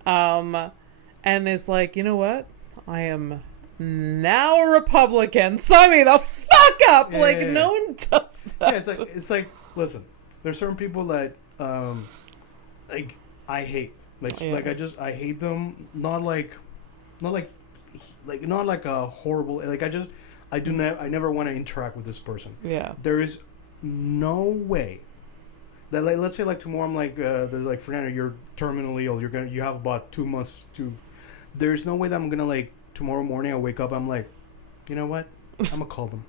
And is like, you know what? I am now a Republican. Sign me the fuck up. No one does that. Yeah, it's like listen, there's certain people that like I hate. I hate them, not like a horrible, like I never want to interact with this person. Yeah. There is no way that, like, let's say like tomorrow I'm like like Fernando, you're terminally ill, you have about 2 months to, there's no way that I'm gonna like tomorrow morning I wake up, I'm like, you know what, I'm gonna call them.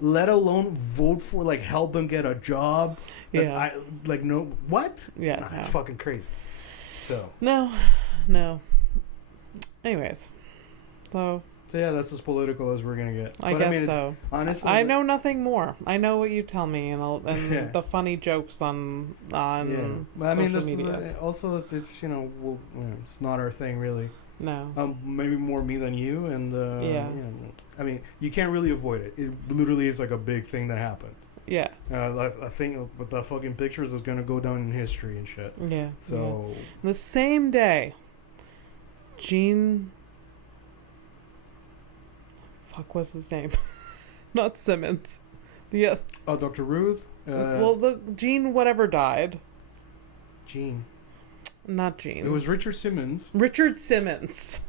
Let alone vote for, like, help them get a job. Yeah. What? Yeah. Nah, it's fucking crazy. So. No. Anyways. So yeah, that's as political as we're going to get. I guess so. Honestly. I know nothing more. I know what you tell me and the funny jokes on social media. Also, it's it's not our thing, really. No. Maybe more me than you, and I mean, you can't really avoid it. It literally is like a big thing that happened. Yeah. I think with the fucking pictures is gonna go down in history and shit. Yeah. So the same day, what's his name? Not Simmons. Yeah. Oh, Dr. Ruth. The Gene whatever died. Not Gene. It was Richard Simmons. Richard Simmons.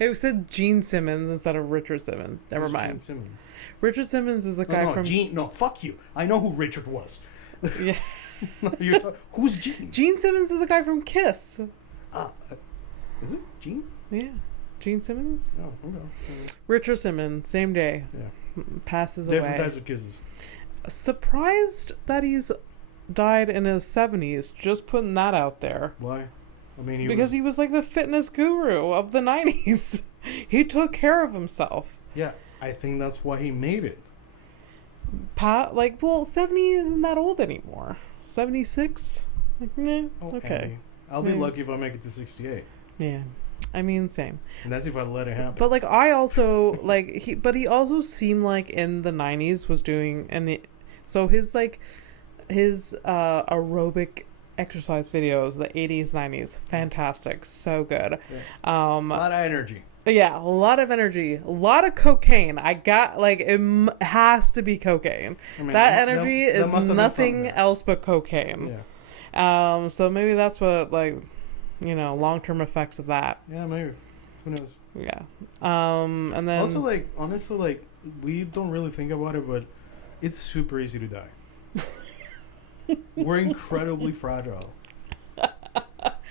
I said Gene Simmons instead of Richard Simmons. Never mind. Gene Simmons. Richard Simmons is the guy from... No, fuck you. I know who Richard was. Yeah. Who's Gene? Gene Simmons is the guy from Kiss. Is it Gene? Yeah. Gene Simmons? Oh, okay. Richard Simmons, same day. Yeah. Passes away. Different types of kisses. Surprised that he's died in his 70s. Just putting that out there. Why? I mean, he was like the fitness guru of the 90s. He took care of himself. Yeah, I think that's why he made it. 70 isn't that old anymore. 76? Okay. Andy, I'll be lucky if I make it to 68. Yeah. I mean, same. And that's if I let it happen. But I also he also seemed like in the 90s was doing, so his aerobic exercise videos, the 80s, 90s. Fantastic. So good. Yeah. A lot of energy. Yeah, a lot of energy. A lot of cocaine. I got, like, has to be cocaine. I mean, that energy is nothing else but cocaine. Yeah. So maybe that's what, like, you know, long-term effects of that. Yeah, maybe. Who knows? Yeah. And then... Also, like, honestly, like, we don't really think about it, but it's super easy to die. We're incredibly fragile.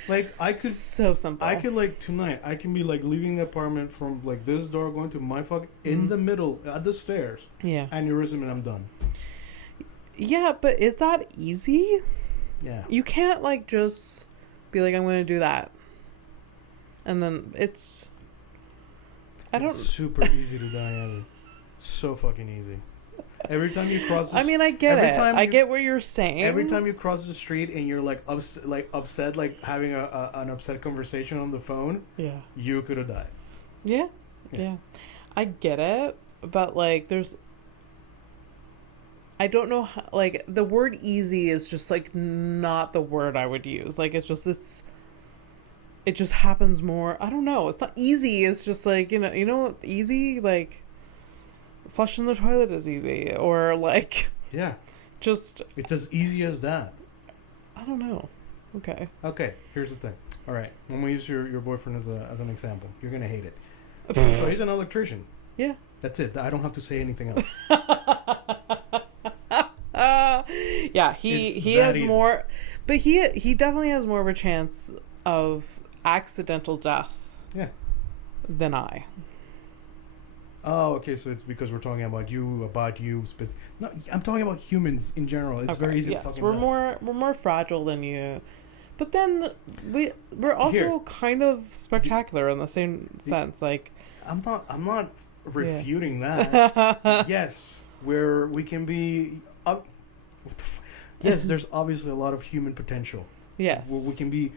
Like, I could... So simple. I could, like, tonight, I can be, like, leaving the apartment from, like, this door going to my in the middle, at the stairs. Yeah. Aneurysm, and I'm done. Yeah, but is that easy? Yeah. You can't, like, just be like, I'm going to do that. And then it's... It's super easy to die, Abby. So fucking easy. Every time you cross I mean, I get it. I get what you're saying. Every time you cross the street and you're like upset, like having an upset conversation on the phone, yeah, you could have died. Yeah. I get it, but like I don't know how, like, the word easy is just like not the word I would use. Like, it's just this, it just happens more. I don't know. It's not easy. It's just like, you know, easy, like flushing the toilet is easy, or like, yeah, just, it's as easy as that. I don't know. Okay, here's the thing. All right, when we use your boyfriend as an example, you're gonna hate it. So he's an electrician. Yeah, that's it. I don't have to say anything else. Yeah, he has easy. More, but he definitely has more of a chance of accidental death. Yeah. Than I. Oh, okay. So it's because we're talking about you. No, I'm talking about humans in general. It's very easy. Yes, to fucking we're more fragile than you, but then we're also kind of spectacular in the same sense. Like, I'm not refuting that. Yes, we can be up. Yes, there's obviously a lot of human potential. Yes, we can be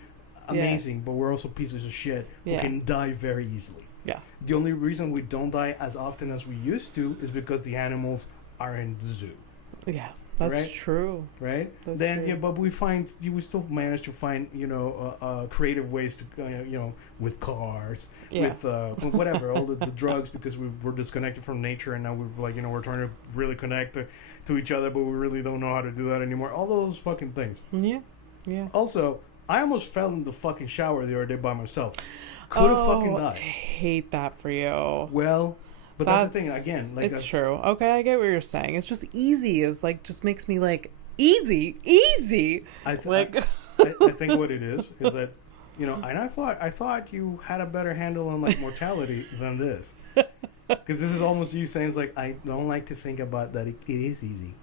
amazing, but we're also pieces of shit who can die very easily. Yeah. The only reason we don't die as often as we used to is because the animals are in the zoo. Yeah, that's true. Right? That's then true. Yeah, but we still manage to find, creative ways to, with cars, with whatever, all the drugs, because we're disconnected from nature, and now we're like, we're trying to really connect to each other, but we really don't know how to do that anymore. All those fucking things. Yeah. Yeah. Also, I almost fell in the fucking shower the other day by myself. Could have fucking died. I hate that for you. Well, but that's the thing. Again, like, it's true. Okay, I get what you're saying. It's just easy. It's like, just makes me like easy. I think what it is that, and I thought you had a better handle on like mortality than this, because this is almost you saying, it's like, I don't like to think about that. It is easy.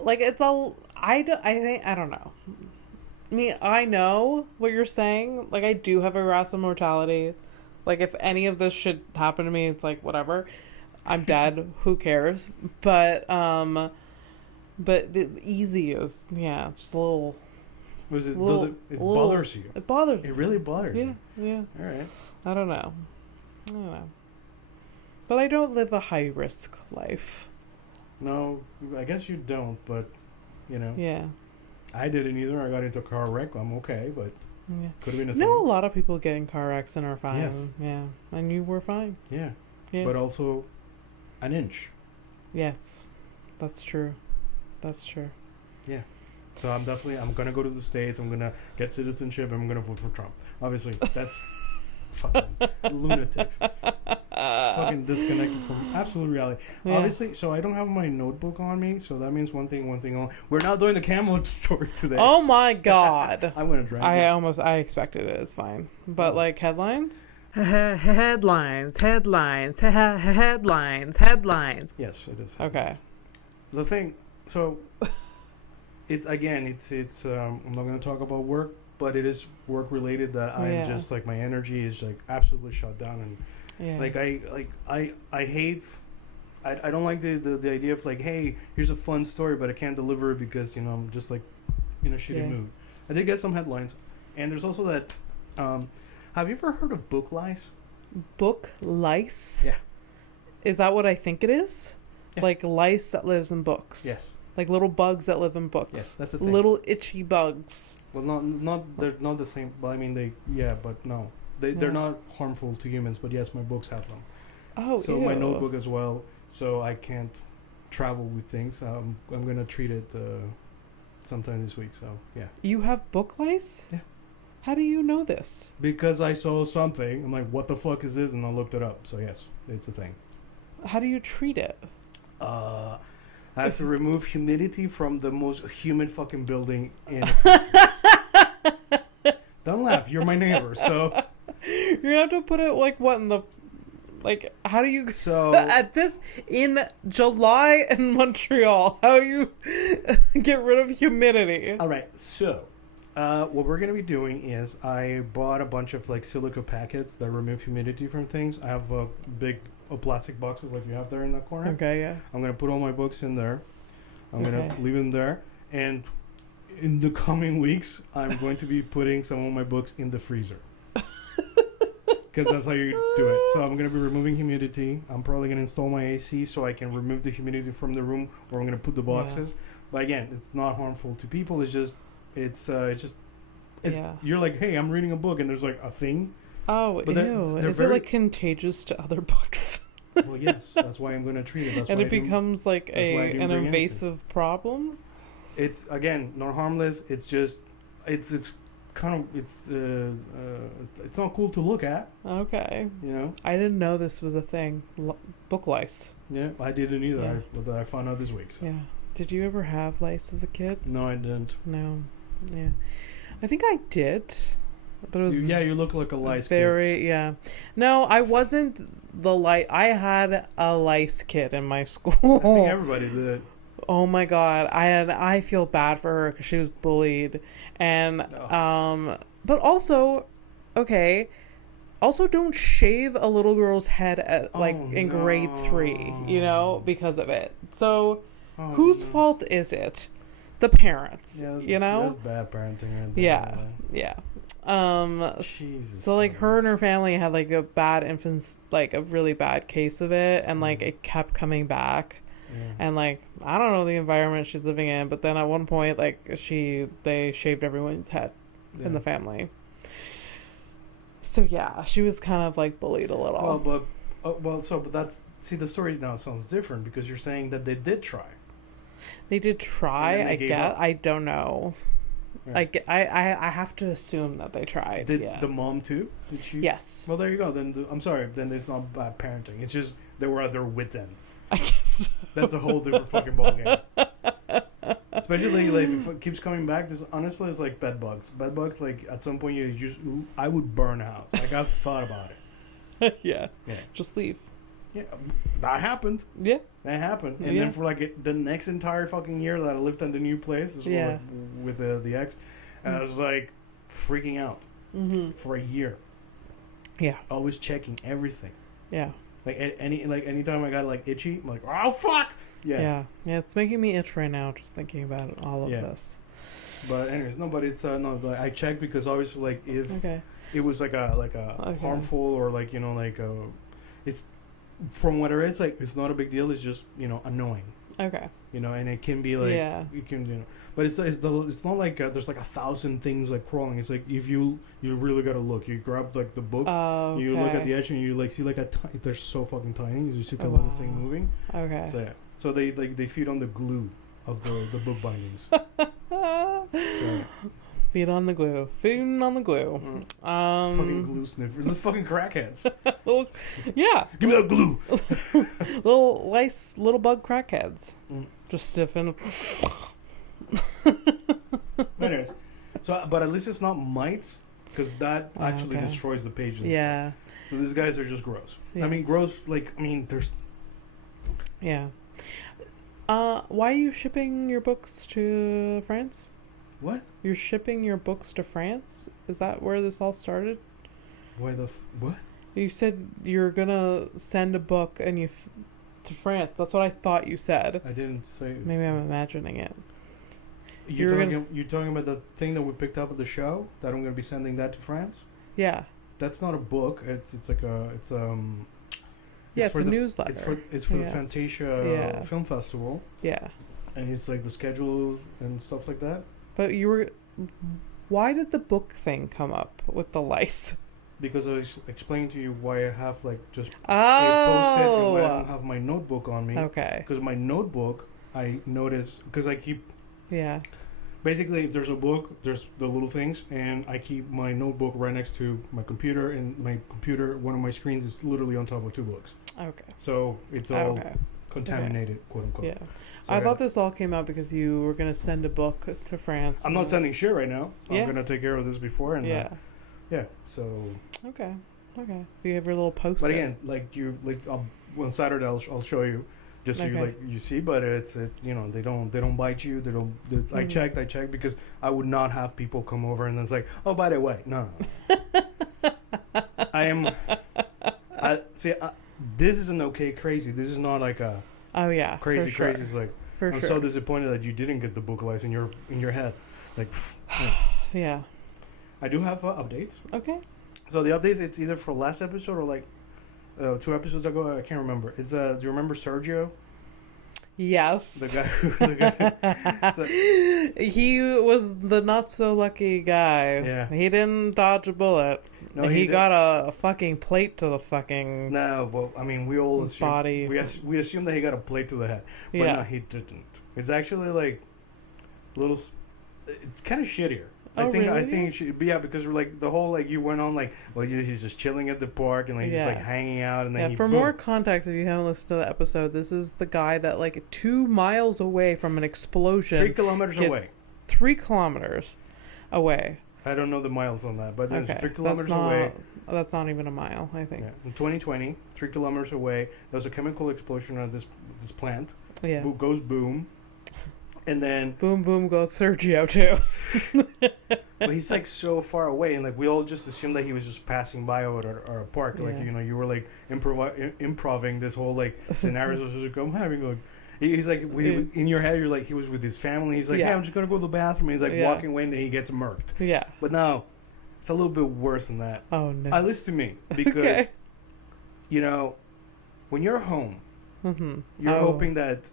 Like, it's all I don't know. I mean, I know what you're saying. Like, I do have a grasp of mortality. Like, if any of this should happen to me, it's like, whatever. I'm dead. Who cares? But the easy is, it's just a little... It bothers you? It bothers me. It really bothers you? Yeah. All right. I don't know. But I don't live a high-risk life. No, I guess you don't, but, Yeah. I didn't either. I got into a car wreck. I'm okay, but could have been a thing. A lot of people get in car wrecks and are fine. Yes. Yeah. And you were fine. Yeah. But also an inch. Yes. That's true. Yeah. So I'm going to go to the States. I'm going to get citizenship, and I'm going to vote for Trump. Obviously, that's fucking lunatics. Fucking disconnected from absolute reality. Yeah. Obviously, so I don't have my notebook on me, so that means one thing only. We're not doing the camel story today. Oh my god. I'm gonna drink. I expected it. It's fine. But like headlines? Headlines. Yes, it is. Okay. The thing, so it's I'm not gonna talk about work, but it is work related that I'm just like, my energy is like absolutely shut down, and like I hate, I don't like the idea of like, hey, here's a fun story, but I can't deliver it because I'm just like in a shitty mood. I did get some headlines, and there's also that. Have you ever heard of book lice? Book lice? Yeah. Is that what I think it is? Yeah. Like lice that lives in books? Yes. Like little bugs that live in books. Yes, that's the thing. Little itchy bugs. Well, they're not the same. Well, I mean, but no. They're not harmful to humans, but yes, my books have them. Oh, so ew. my notebook as well, so I can't travel with things. I'm going to treat it sometime this week, so yeah. You have book lice? Yeah. How do you know this? Because I saw something. I'm like, what the fuck is this? And I looked it up. So yes, it's a thing. How do you treat it? I have to remove humidity from the most humid fucking building in Don't laugh, you're my neighbor, so you're gonna have to put it like what in the how do you at this in July in Montreal, how do you get rid of humidity? Alright, so what we're gonna be doing is I bought a bunch of like silica packets that remove humidity from things. I have a big plastic boxes like you have there in that corner. Okay, yeah. I'm gonna put all my books in there. I'm gonna leave them there, and in the coming weeks, I'm going to be putting some of my books in the freezer. Because that's how you do it. So I'm going to be removing humidity. I'm probably going to install my AC so I can remove the humidity from the room where I'm going to put the boxes. Yeah. But again, it's not harmful to people. It's just you're like, hey, I'm reading a book and there's like a thing. Oh, but ew. Is it like contagious to other books? Well, yes. That's why I'm going to treat it. That's and it becomes like an invasive problem? It's, again, not harmless. It's just, it's not cool to look at. Okay. You know? I didn't know this was a thing. Book lice. Yeah, I didn't either. Yeah. I found out this week. So. Yeah. Did you ever have lice as a kid? No, I didn't. No. Yeah. I think I did. But it was you look like a lice kid. Yeah. No, I wasn't the lice. I had a lice kid in my school. I think everybody did. Oh my god, I feel bad for her because she was bullied, and but also, also don't shave a little girl's head at in grade 3, you know, because of it. So, whose fault is it? The parents, you know. That's bad parenting. Right there, yeah. Jesus, so like her and her family had like a bad infant, like a really bad case of it, and like it kept coming back. Yeah. And like I don't know the environment she's living in, but then at one point like they shaved everyone's head in the family. So yeah, she was kind of like bullied a little. But that's the story now sounds different because you're saying that they did try. They did try. I guess I don't know. Yeah. I have to assume that they tried. Did the mom too? Did she? Yes. Well, there you go. Then I'm sorry. Then it's not bad parenting. It's just they were at their wits' end. I guess so. That's a whole different fucking ballgame. Especially like if it keeps coming back. This honestly is like bed bugs. Bed bugs, like at some point I would burn out. Like I've thought about it. Yeah. Just leave. Yeah, that happened. Yeah, that happened. And then for like the next entire fucking year that I lived in the new place, with the ex, I was like freaking out for a year. Yeah, always checking everything. Yeah. Like anytime I got like itchy, I'm like, oh fuck. Yeah. It's making me itch right now just thinking about all of this. But anyways, no. But it's I checked because obviously like if it was like a harmful or like it's from what it is like it's not a big deal. It's just annoying. Okay. And it can be like you can but it's not like there's like 1,000 things like crawling. It's like if you really gotta look. You grab like the book, you look at the edge, and you like see like they're so fucking tiny. You see a little thing moving. Okay. So so they feed on the glue of the book bindings. So. Feed on the glue. Feeding on the glue. Fucking glue sniffers. The fucking crackheads. Yeah. Give me that glue. little bug crackheads. Just stiffen. Anyways, but at least it's not mites, because that actually destroys the page. Yeah. So these guys are just gross. Yeah. I mean, gross. There's. Yeah. Why are you shipping your books to France? What? You're shipping your books to France? Is that where this all started? Why what? You said you're gonna send a book and to France. That's what I thought you said. I didn't say. Maybe I'm imagining it. You're talking about the thing that we picked up at the show that I'm gonna be sending that to France? Yeah. That's not a book. It's a newsletter. It's for the Fantasia Film Festival. Yeah. and it's like the schedules and stuff like that. But why did the book thing come up with the lice? Because I was explaining to you why I have like just Oh. a post-it and why I don't have my notebook on me. Okay. Because my notebook, I notice, because I keep... Yeah. Basically, if there's a book, there's the little things, and I keep my notebook right next to my computer, and my computer, one of my screens is literally on top of 2 books. Okay. So it's all contaminated, quote unquote. Yeah. So I thought this all came out because you were going to send a book to France. I'm not sending shit right now. Yeah. I'm going to take care of this before. And so... Okay. So you have your little post-it. But again, on Saturday I'll show you, just so you see. But it's they don't bite you. They don't. I checked because I would not have people come over and then it's like, oh, by the way, no. This is an okay crazy. This is not like a crazy. It's like I'm so disappointed that you didn't get the book lice in your head. Like yeah. I do have updates. Okay. So the updates, it's either for last episode or like 2 episodes ago. I can't remember. It's do you remember Sergio? Yes. The guy. So, he was the not so lucky guy. Yeah. He didn't dodge a bullet. No, he got a fucking plate to the fucking. No, well, I mean, we all assume, body. We assume that he got a plate to the head, but no, he didn't. It's actually like little. It's kind of shittier. I think it should be because we're like the whole you went on he's just chilling at the park and just hanging out and then more context, if you haven't listened to the episode, this is the guy that 2 miles away from an explosion, 3 kilometers away. 3 kilometers away. I don't know the miles on that, but there's 3 kilometers away. That's not even a mile, I think. Yeah. In 2020, 3 kilometers away, there was a chemical explosion at this plant. Yeah. Goes boom. And then boom, boom goes Sergio too. But he's so far away, and we all just assumed that he was just passing by or a park. You were improving this whole scenario. I'm having he's in your head. You're he was with his family. He's hey, I'm just gonna go to the bathroom. And he's walking away, and then he gets murked. Yeah. But now it's a little bit worse than that. Oh no. At least to me, because when you're home, you're hoping that.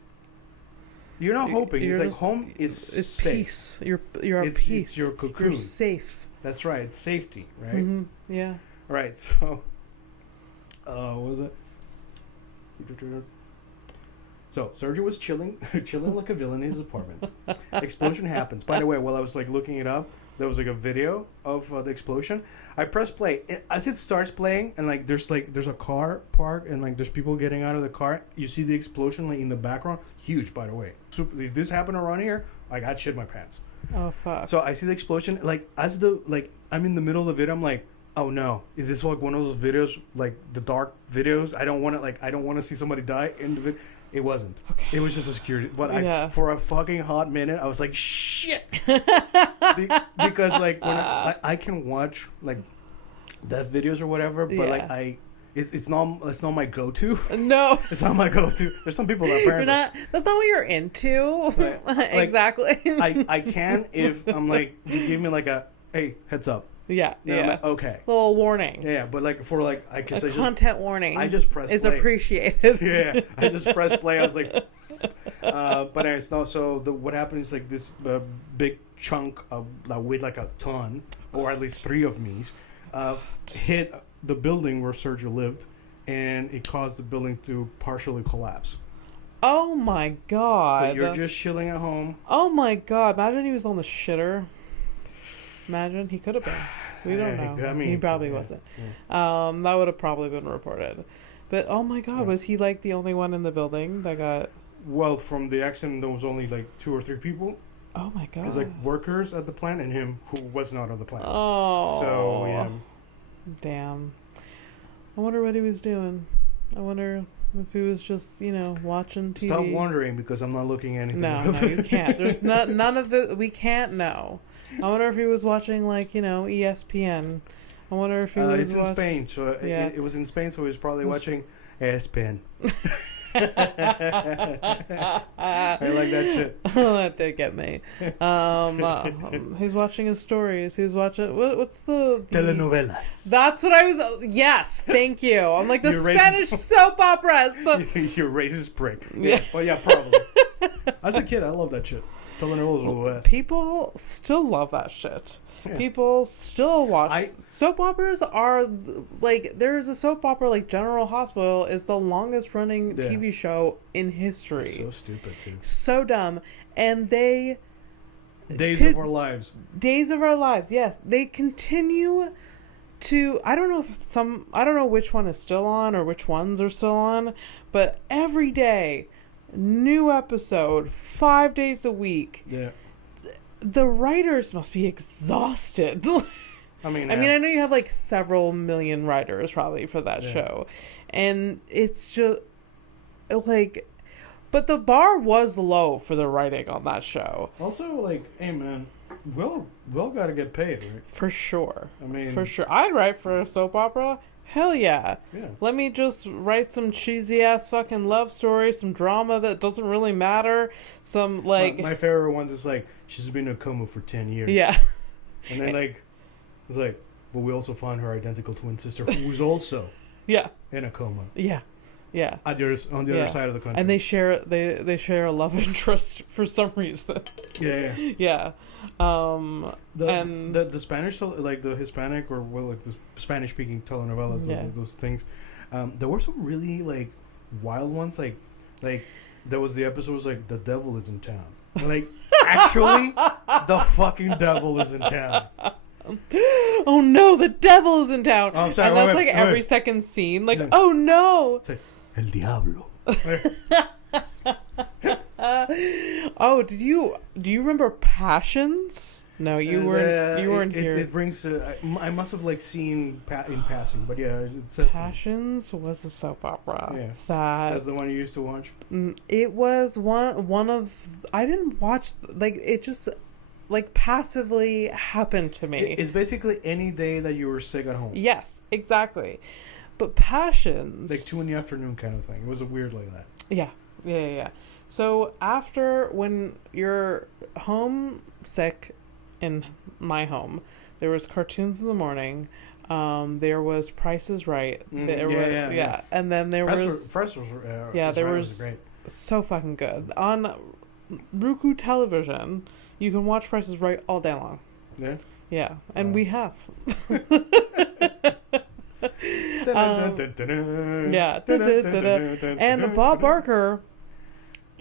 You're not hoping. It's home is safe. Peace. You're at peace. It's your cocoon. You're safe. That's right. It's safety, right? Mm-hmm. Yeah. All right. So, what was it? So Sergio was chilling like a villain in his apartment. Explosion happens. By the way, while I was looking it up, there was a video of the explosion. I press play. As it starts playing, and there's a car parked, and there's people getting out of the car. You see the explosion in the background. Huge, by the way. So if this happened around here, I'd shit my pants. Oh fuck. So I see the explosion. As I'm in the middle of the video, I'm like, oh no, is this one of those videos the dark videos? I don't want to see somebody die in the video. It wasn't. Okay. It was just a security. But for a fucking hot minute, I was like, shit. Because when I can watch death videos or whatever, but it's not my go-to. No, it's not my go-to. There's some people that apparently that's not what you're into. Exactly. I can if I'm you give me a hey, heads up. Yeah, yeah. Okay. Little warning. Yeah, but for I guess content warning. I just pressed play. Is appreciated. Yeah, I just pressed play. I was but anyways, no. So what happened is this big chunk of that weighed a ton, or at least 3 of me's, hit the building where Sergio lived, and it caused the building to partially collapse. Oh my god! So you're just chilling at home. Oh my god! Imagine he was on the shitter. Imagine he could have been. We don't know. He probably wasn't. Yeah. That would have probably been reported. But oh my god, was he the only one in the building that got? Well, from the accident, there was only 2 or 3 people. Oh my god! It's workers at the plant and him who was not on the plant. Oh. So yeah. Damn. I wonder what he was doing. I wonder if he was just watching TV. Stop wondering because I'm not looking at anything. No, you can't. There's none of the. We can't know. I wonder if he was watching ESPN. I wonder if he was. It's in Spain, so it was in Spain, so he was probably watching ESPN. I like that shit. That did get me. He's watching his stories. He's watching what's the telenovelas. That's what I was. Yes, thank you. I'm like the Spanish soap operas. You're racist prick. Yeah. Well, yeah, probably. As a kid, I love that shit. Telenovelas were the best. People still love that shit. Yeah. People still watch soap operas. Are like, there's a soap opera like General Hospital is the longest running TV show in history. It's so stupid too. So dumb. And they Days of Our Lives. Days of Our Lives. Yes, they continue to. I don't know which one is still on or which ones are still on, but every day, new episode, 5 days a week. Yeah. The writers must be exhausted. I know you have like several million writers probably for that show. And it's just like, but the bar was low for the writing on that show. Also, like, hey man, Will gotta get paid, right? For sure. For sure. I'd write for a soap opera. Hell yeah. Let me just write some cheesy ass fucking love story, some drama that doesn't really matter. Some like my favorite ones is like, she's been in a coma for 10 years. Yeah. And then like it's like, but we also find her identical twin sister who's also in a coma. Yeah. Yeah. On the other side of the country. And they share a love interest for some reason. Yeah. And the Spanish, like the Hispanic or like the Spanish speaking telenovelas, like those things. There were some really like wild ones. Like there was the episode was like, the devil is in town. Like, actually, the fucking devil is in town. Oh no, the devil is in town. Oh, I'm sorry, and that's every second scene. Like, oh no. It's like, El Diablo. Oh, do you remember Passions? No, you weren't here. It brings. I must have like seen in passing, but yeah, it says Passions was a soap opera. Yeah, that's the one you used to watch. It was one of. I didn't watch like it. Just like passively happened to me. It's basically any day that you were sick at home. Yes, exactly. But Passions, like 2 p.m. kind of thing. It was a weird like that. Yeah. So after, when you're homesick in my home, there was Cartoons in the Morning. There was Price is Right. Yeah. And then there was great. So fucking good. On Roku television, you can watch Price is Right all day long. Yeah. Yeah, and we have. And Bob Barker,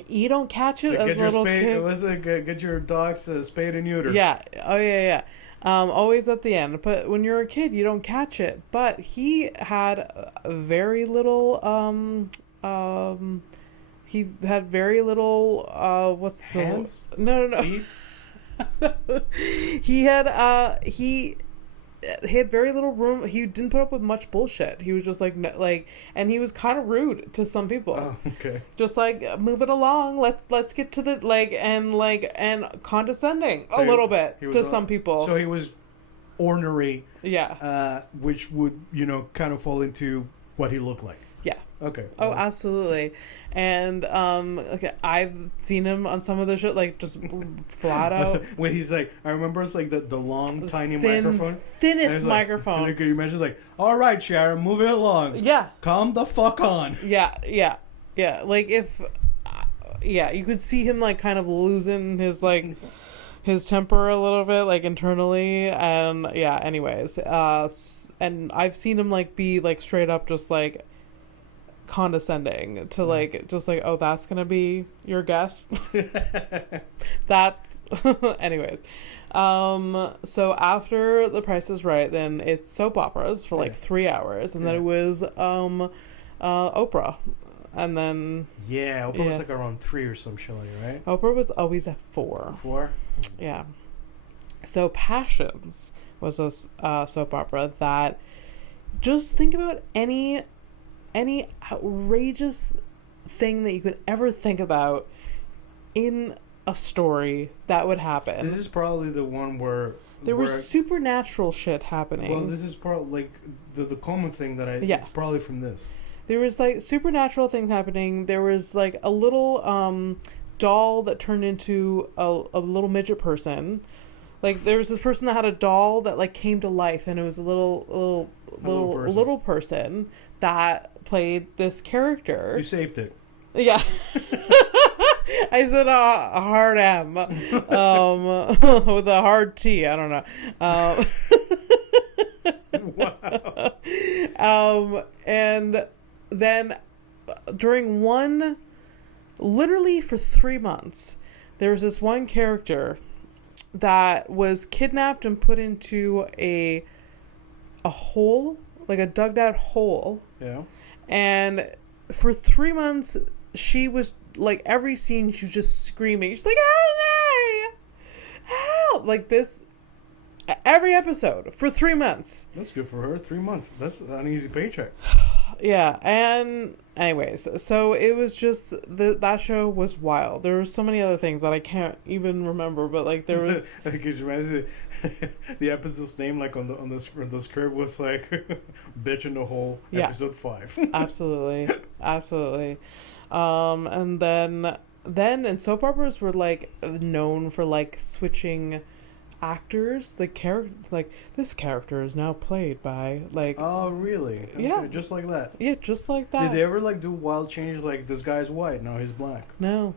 you don't catch it as a little kid. Get your dog's spayed and neutered. Yeah. Oh yeah. Always at the end. But when you're a kid, you don't catch it. But he had very little. He had very little. What's hands? No. Feet? He had very little room. He didn't put up with much bullshit. He was just like, and he was kind of rude to some people. Oh, okay. Just like, move it along. Let's get to the and condescending a little bit to some people. So he was ornery. Yeah. Which would kind of fall into what he looked like. Yeah. Okay. Oh, absolutely. And I've seen him on some of the shit, like just flat out. When he's like, I remember it's like the long, tiny microphone, thinnest microphone. Like, you mentioned like, all right, Sharon, move it along. Yeah. Calm the fuck on. Yeah. Like you could see him like kind of losing his like his temper a little bit, like internally, and yeah. Anyways, and I've seen him like be like straight up just like condescending to like just like, oh, that's gonna be your guest. That's anyways. So after The Price is Right, then it's soap operas for like 3 hours, and then it was Oprah, and then Oprah was like around 3 or some shit, right? Oprah was always at 4. 4. Yeah. So Passions was a soap opera that, just think about any outrageous thing that you could ever think about in a story that would happen. This is probably the one where there was supernatural shit happening. Well, this is probably like the common thing that it's probably from this. There was like supernatural things happening. There was like a little doll that turned into a little midget person. Like there was this person that had a doll that like came to life, and it was a little person that played this character. You saved it. Yeah. I said a hard M with a hard T. I don't know. Wow. And then during literally for 3 months, there was this one character that was kidnapped and put into a hole, like a dug out hole. Yeah. And for 3 months, she was like, every scene she was just screaming. She's like, help me! Help! Like this, every episode for 3 months. That's good for her. 3 months. That's an easy paycheck. Yeah, and anyways, so it was just that show was wild. There were so many other things that I can't even remember, but like there was. Could you imagine the episode's name, like on the script was like "Bitch in the Hole," episode 5. Absolutely. And then and soap operas were like known for like switching actors. The character, like this character is now played by like. Oh really? Okay, yeah, just like that. Yeah, just like that. Did they ever like do wild change? Like this guy's white, now he's black. No.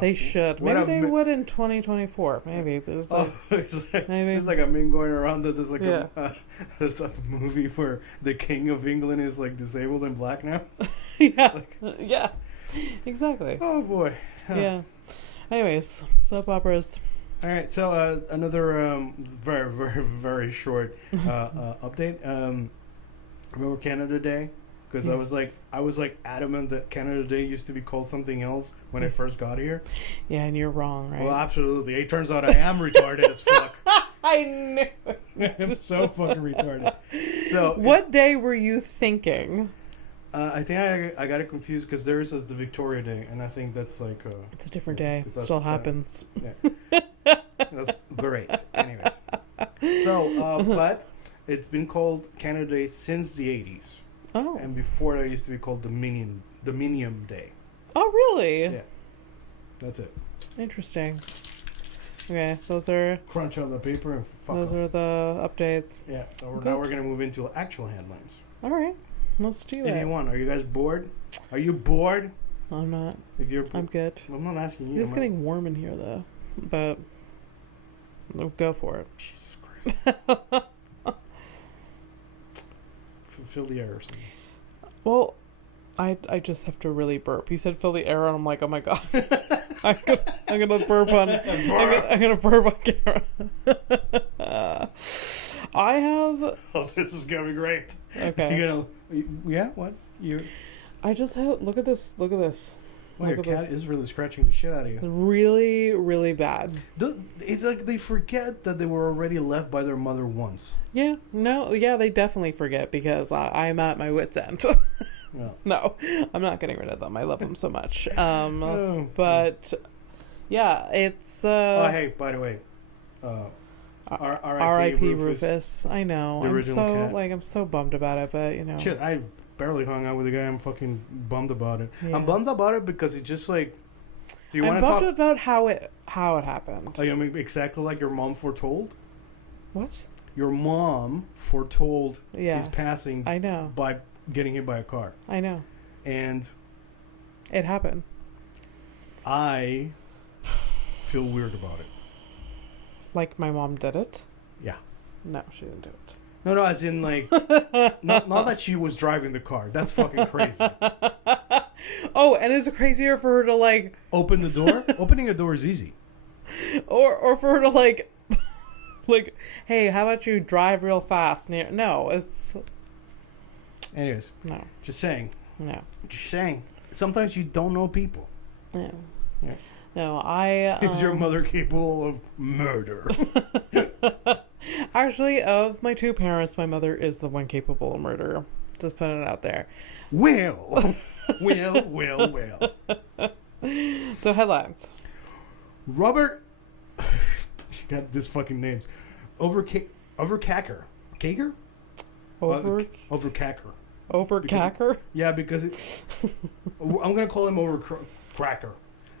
They should. Maybe they would in 2024. Maybe there's like. It's like a meme going around that there's like there's a movie where the king of England is like disabled and black now. Yeah. Yeah. Exactly. Oh boy. Yeah. Anyways, soap operas. All right, so another very, very, very short update. Remember Canada Day? Because yes. I was like adamant that Canada Day used to be called something else when I first got here. Yeah, and you're wrong, right? Well, absolutely. It turns out I am retarded as fuck. I knew it. I'm so fucking retarded. So what day were you thinking? I think I got it confused because there is the Victoria Day, and I think that's like... it's a different day. It still happens. Yeah. That's great. Anyways. So, but it's been called Canada Day since the 80s. Oh. And before that, it used to be called Dominion Day. Oh, really? Yeah. That's it. Interesting. Okay, those are... Crunch on the paper and fuck those off. are the updates. Yeah, so now we're going to move into actual headlines. All right. Let's do it. If you want. Are you guys bored? Are you bored? I'm not. If you're I'm good. I'm not asking you. It's getting warm in here, though. But... go for it. Jesus Christ. Fill the air or something. Well, I just have to really burp. You said fill the air, and I'm like, oh my god. I'm gonna burp on... I'm gonna burp on camera. I have... Oh, this is gonna be great. Okay. You're gonna... Yeah? What? I just have... Look at this. Look at this. Well, your cat is really scratching the shit out of you. Really, really bad. It's like they forget that they were already left by their mother once. Yeah. No. Yeah, they definitely forget because I'm at my wit's end. No, I'm not getting rid of them. I love them so much. But yeah, it's. Oh, hey, by the way. R.I.P. Rufus. I know. The original cat. I'm so bummed about it, but you know. Shit, I barely hung out with the guy. I'm fucking bummed about it. Yeah. I'm bummed about it because it's just like. So I'm bummed about how it happened. Oh, you mean exactly like your mom foretold? What? Your mom foretold his passing. I know. By getting hit by a car. I know. And. It happened. I feel weird about it. Like my mom did it? Yeah. No, she didn't do it. No, as in like, not that she was driving the car. That's fucking crazy. Oh, and is it crazier for her to like open the door? Opening a door is easy. Or for her to like, hey, how about you drive real fast? No, it's. Anyways. No. Just saying. No. Just saying. Sometimes you don't know people. Yeah. Yeah. No, I... Is your mother capable of murder? Actually, of my two parents, my mother is the one capable of murder. Just putting it out there. Well. So, headlines. Robert... You got this fucking names. Overcacker. Caker? Overcacker. Over Cracker? Yeah, because I'm going to call him Over Cracker.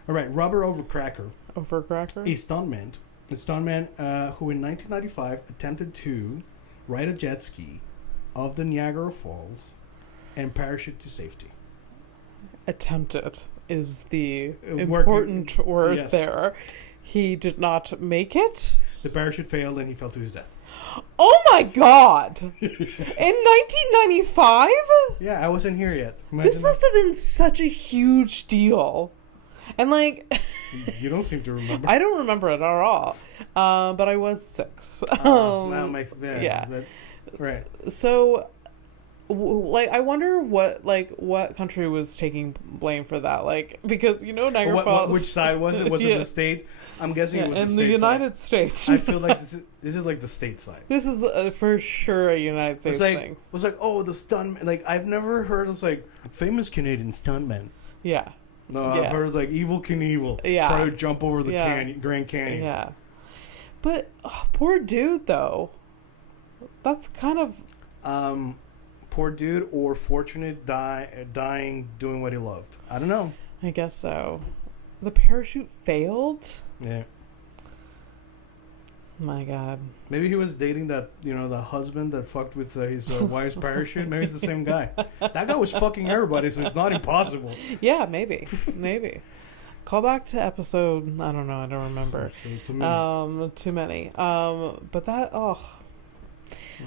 All right, Robert Over Cracker. Over Cracker? A stuntman. Who in 1995 attempted to ride a jet ski of the Niagara Falls and parachute to safety. Attempted is the important word there. He did not make it. The parachute failed and he fell to his death. Oh my god! In 1995? Yeah, I wasn't here yet. This must have been such a huge deal. And like... You don't seem to remember. I don't remember it at all. But I was 6. That makes... Yeah. Right. So... Like, I wonder what country was taking blame for that, like, because Niagara Falls. Which side was it? Was it the state? I'm guessing it was the state. In the United States. I feel like this is like the state side. This is for sure a United States thing. It was like, oh, the stuntman. Like, I've never heard of like famous Canadian stuntman. Yeah. No, I've heard like Evel Knievel try to jump over the Grand Canyon. Yeah. But poor dude though. That's kind of. Poor dude, or fortunate dying doing what he loved. I don't know. I guess so. The parachute failed? Yeah. My God. Maybe he was dating that, the husband that fucked with his wife's parachute. Maybe it's the same guy. That guy was fucking everybody, so it's not impossible. Yeah, maybe. Maybe. Call back to episode, I don't know, I don't remember. Too many. But that,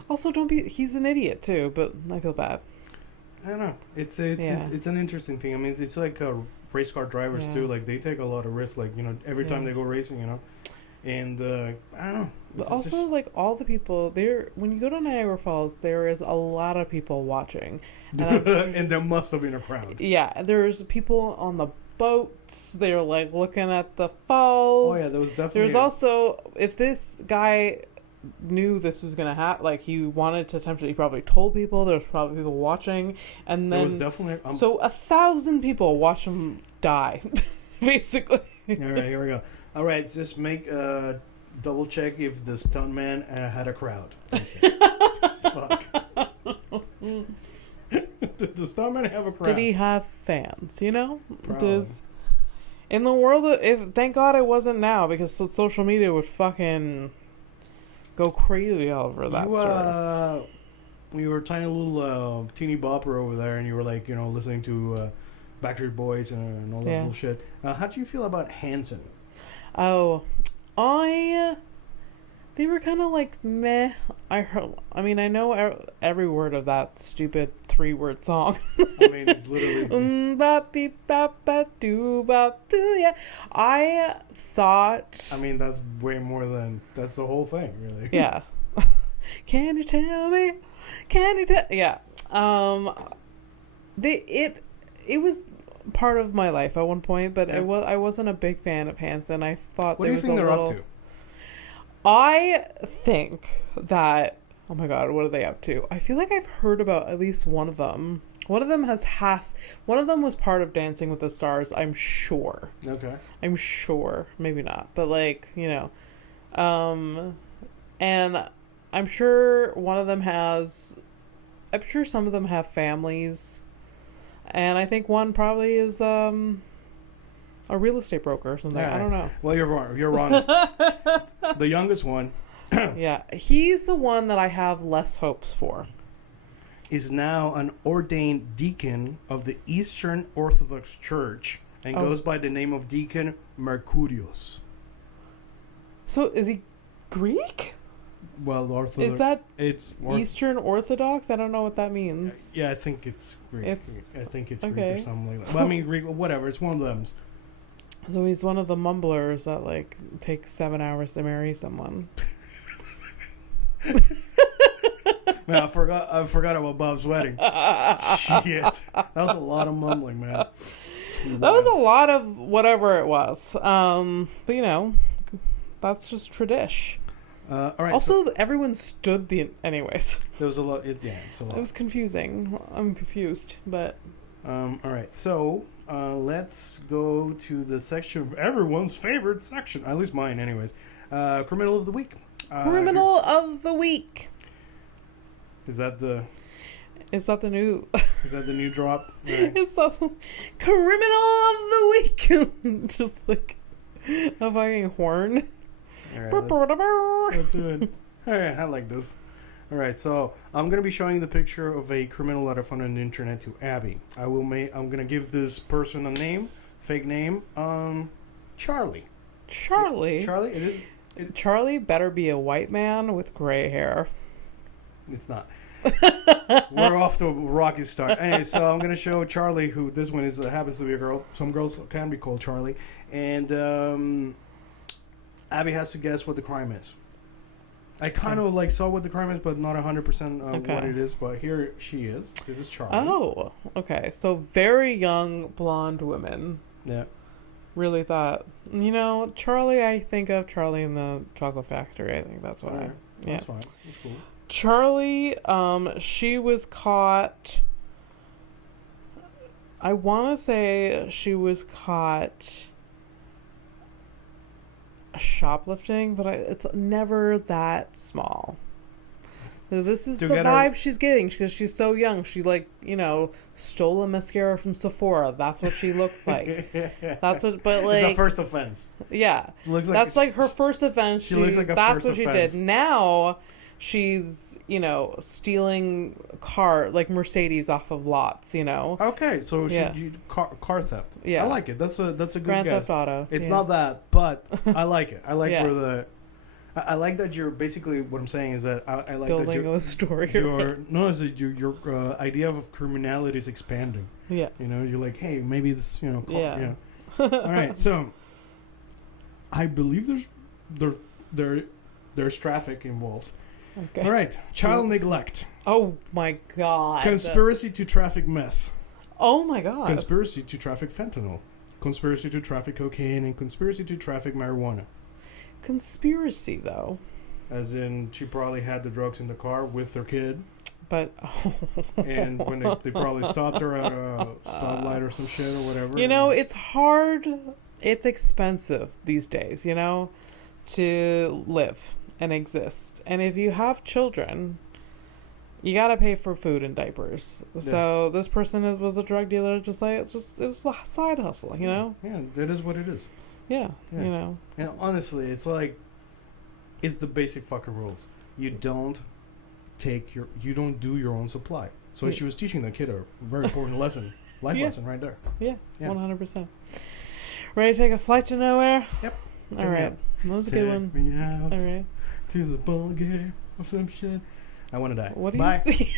Also, he's an idiot too, but I feel bad. I don't know. It's an interesting thing. I mean, it's like race car drivers too. Like, they take a lot of risks, like, every time they go racing, and I don't know. But also, like, all the people there, when you go to Niagara Falls, there is a lot of people watching. And there must have been a crowd. Yeah, there's people on the boats. They're, like, looking at the falls. Oh, yeah, there was definitely... There's also, if this guy knew this was gonna happen, like, he wanted to attempt it, he probably told people. There's probably people watching, and then there was definitely so 1,000 people watch him die, basically. All right, here we go. All right, just make double check if the stuntman had a crowd. Fuck. Did the stuntman have a crowd? Did he have fans? Probably. In the world, thank God it wasn't now, because social media would fucking go crazy over that story. We were a tiny little teeny bopper over there, and you were like, listening to Backstreet Boys and all that bullshit. How do you feel about Hanson? Oh, they were kind of like meh. I know every word of that stupid 3-word song. I mean, it's literally. Yeah. I thought. I mean, that's way more than. That's the whole thing, really. Yeah. Can you tell me? Can you tell? Yeah. It was part of my life at one point, but I wasn't a big fan of Hanson. I thought. What do you think they're up to? I think that, oh my God, what are they up to? I feel like I've heard about at least one of them. One of them one of them was part of Dancing with the Stars, I'm sure. Okay. I'm sure. Maybe not. But and I'm sure I'm sure some of them have families. And I think one probably is a real estate broker or something. Right. I don't know. Well, you're wrong. You're wrong. The youngest one. Yeah. He's the one that I have less hopes for. Is now an ordained deacon of the Eastern Orthodox Church and goes by the name of Deacon Mercurios. So is he Greek? Well, Orthodox. Is that Eastern Orthodox? I don't know what that means. Yeah, I think it's Greek. I think it's okay. Greek or something like that. Well, I mean, Greek, whatever. It's one of them. So he's one of the mumblers that, like, takes 7 hours to marry someone. Man, I forgot about Bob's wedding. Shit. That was a lot of mumbling, man. That was a lot of whatever it was. But, that's just tradish. All right. Also, everyone stood anyways. There was a lot. It's a lot. It was confusing. I'm confused, but. All right. So let's go to the section of everyone's favorite section, at least mine, anyways. Criminal of the week. Criminal of the week. Is that the? Is that the new? Is that the new drop? Right. It's the criminal of the week. Just like a fucking horn. All right, let's do it. All right, I like this. All right, so I'm gonna be showing the picture of a criminal that I found on the internet to Abby. I'm gonna give this person a name, fake name, Charlie. Charlie. Charlie. It is. Charlie better be a white man with gray hair. It's not. We're off to a rocky start. Anyway, so I'm gonna show Charlie, who this one is happens to be a girl. Some girls can be called Charlie, and Abby has to guess what the crime is. I kind of like saw what the crime is, but not 100% what it is. But here she is. This is Charlie. Oh, okay. So very young blonde woman. Yeah. Really thought, Charlie. I think of Charlie in the Chocolate Factory. I think that's why. Right. That's fine. That's cool. Charlie, she was caught. I want to say she was caught shoplifting, but it's never that small. This is the vibe she's getting because she's so young. She stole a mascara from Sephora. That's what she looks like. That's what. But like, it's a first offense. Yeah, that's like her first offense. She looks like that's what she did. Now she's stealing Mercedes off of lots. Okay, so she car theft. Yeah, I like it. That's a good Grand guess. Theft Auto. It's not that, but I like it. I like I like that you're basically what I'm saying is that I like building that you're a story. Your idea of criminality is expanding. Yeah. You're like, hey, maybe this yeah. All right, so I believe there's traffic involved. Okay. All right, child neglect. Oh my god. Conspiracy to traffic meth. Oh my god. Conspiracy to traffic fentanyl. Conspiracy to traffic cocaine and conspiracy to traffic marijuana. Conspiracy, though. As in, she probably had the drugs in the car with her kid. But... and when they probably stopped her at a stoplight or some shit or whatever. It's hard. It's expensive these days, to live and exist. And if you have children, you gotta pay for food and diapers. Yeah. So this person was a drug dealer, it was a side hustle, Yeah, it is what it is. Yeah, And honestly, it's like, it's the basic fucking rules. You don't do your own supply. So she was teaching the kid a very important lesson, lesson right there. Yeah, 100%. Ready to take a flight to nowhere? Yep. All right, that was a good one. Take me out all right. to the ball game or some shit. I want to die. What do Bye. you see?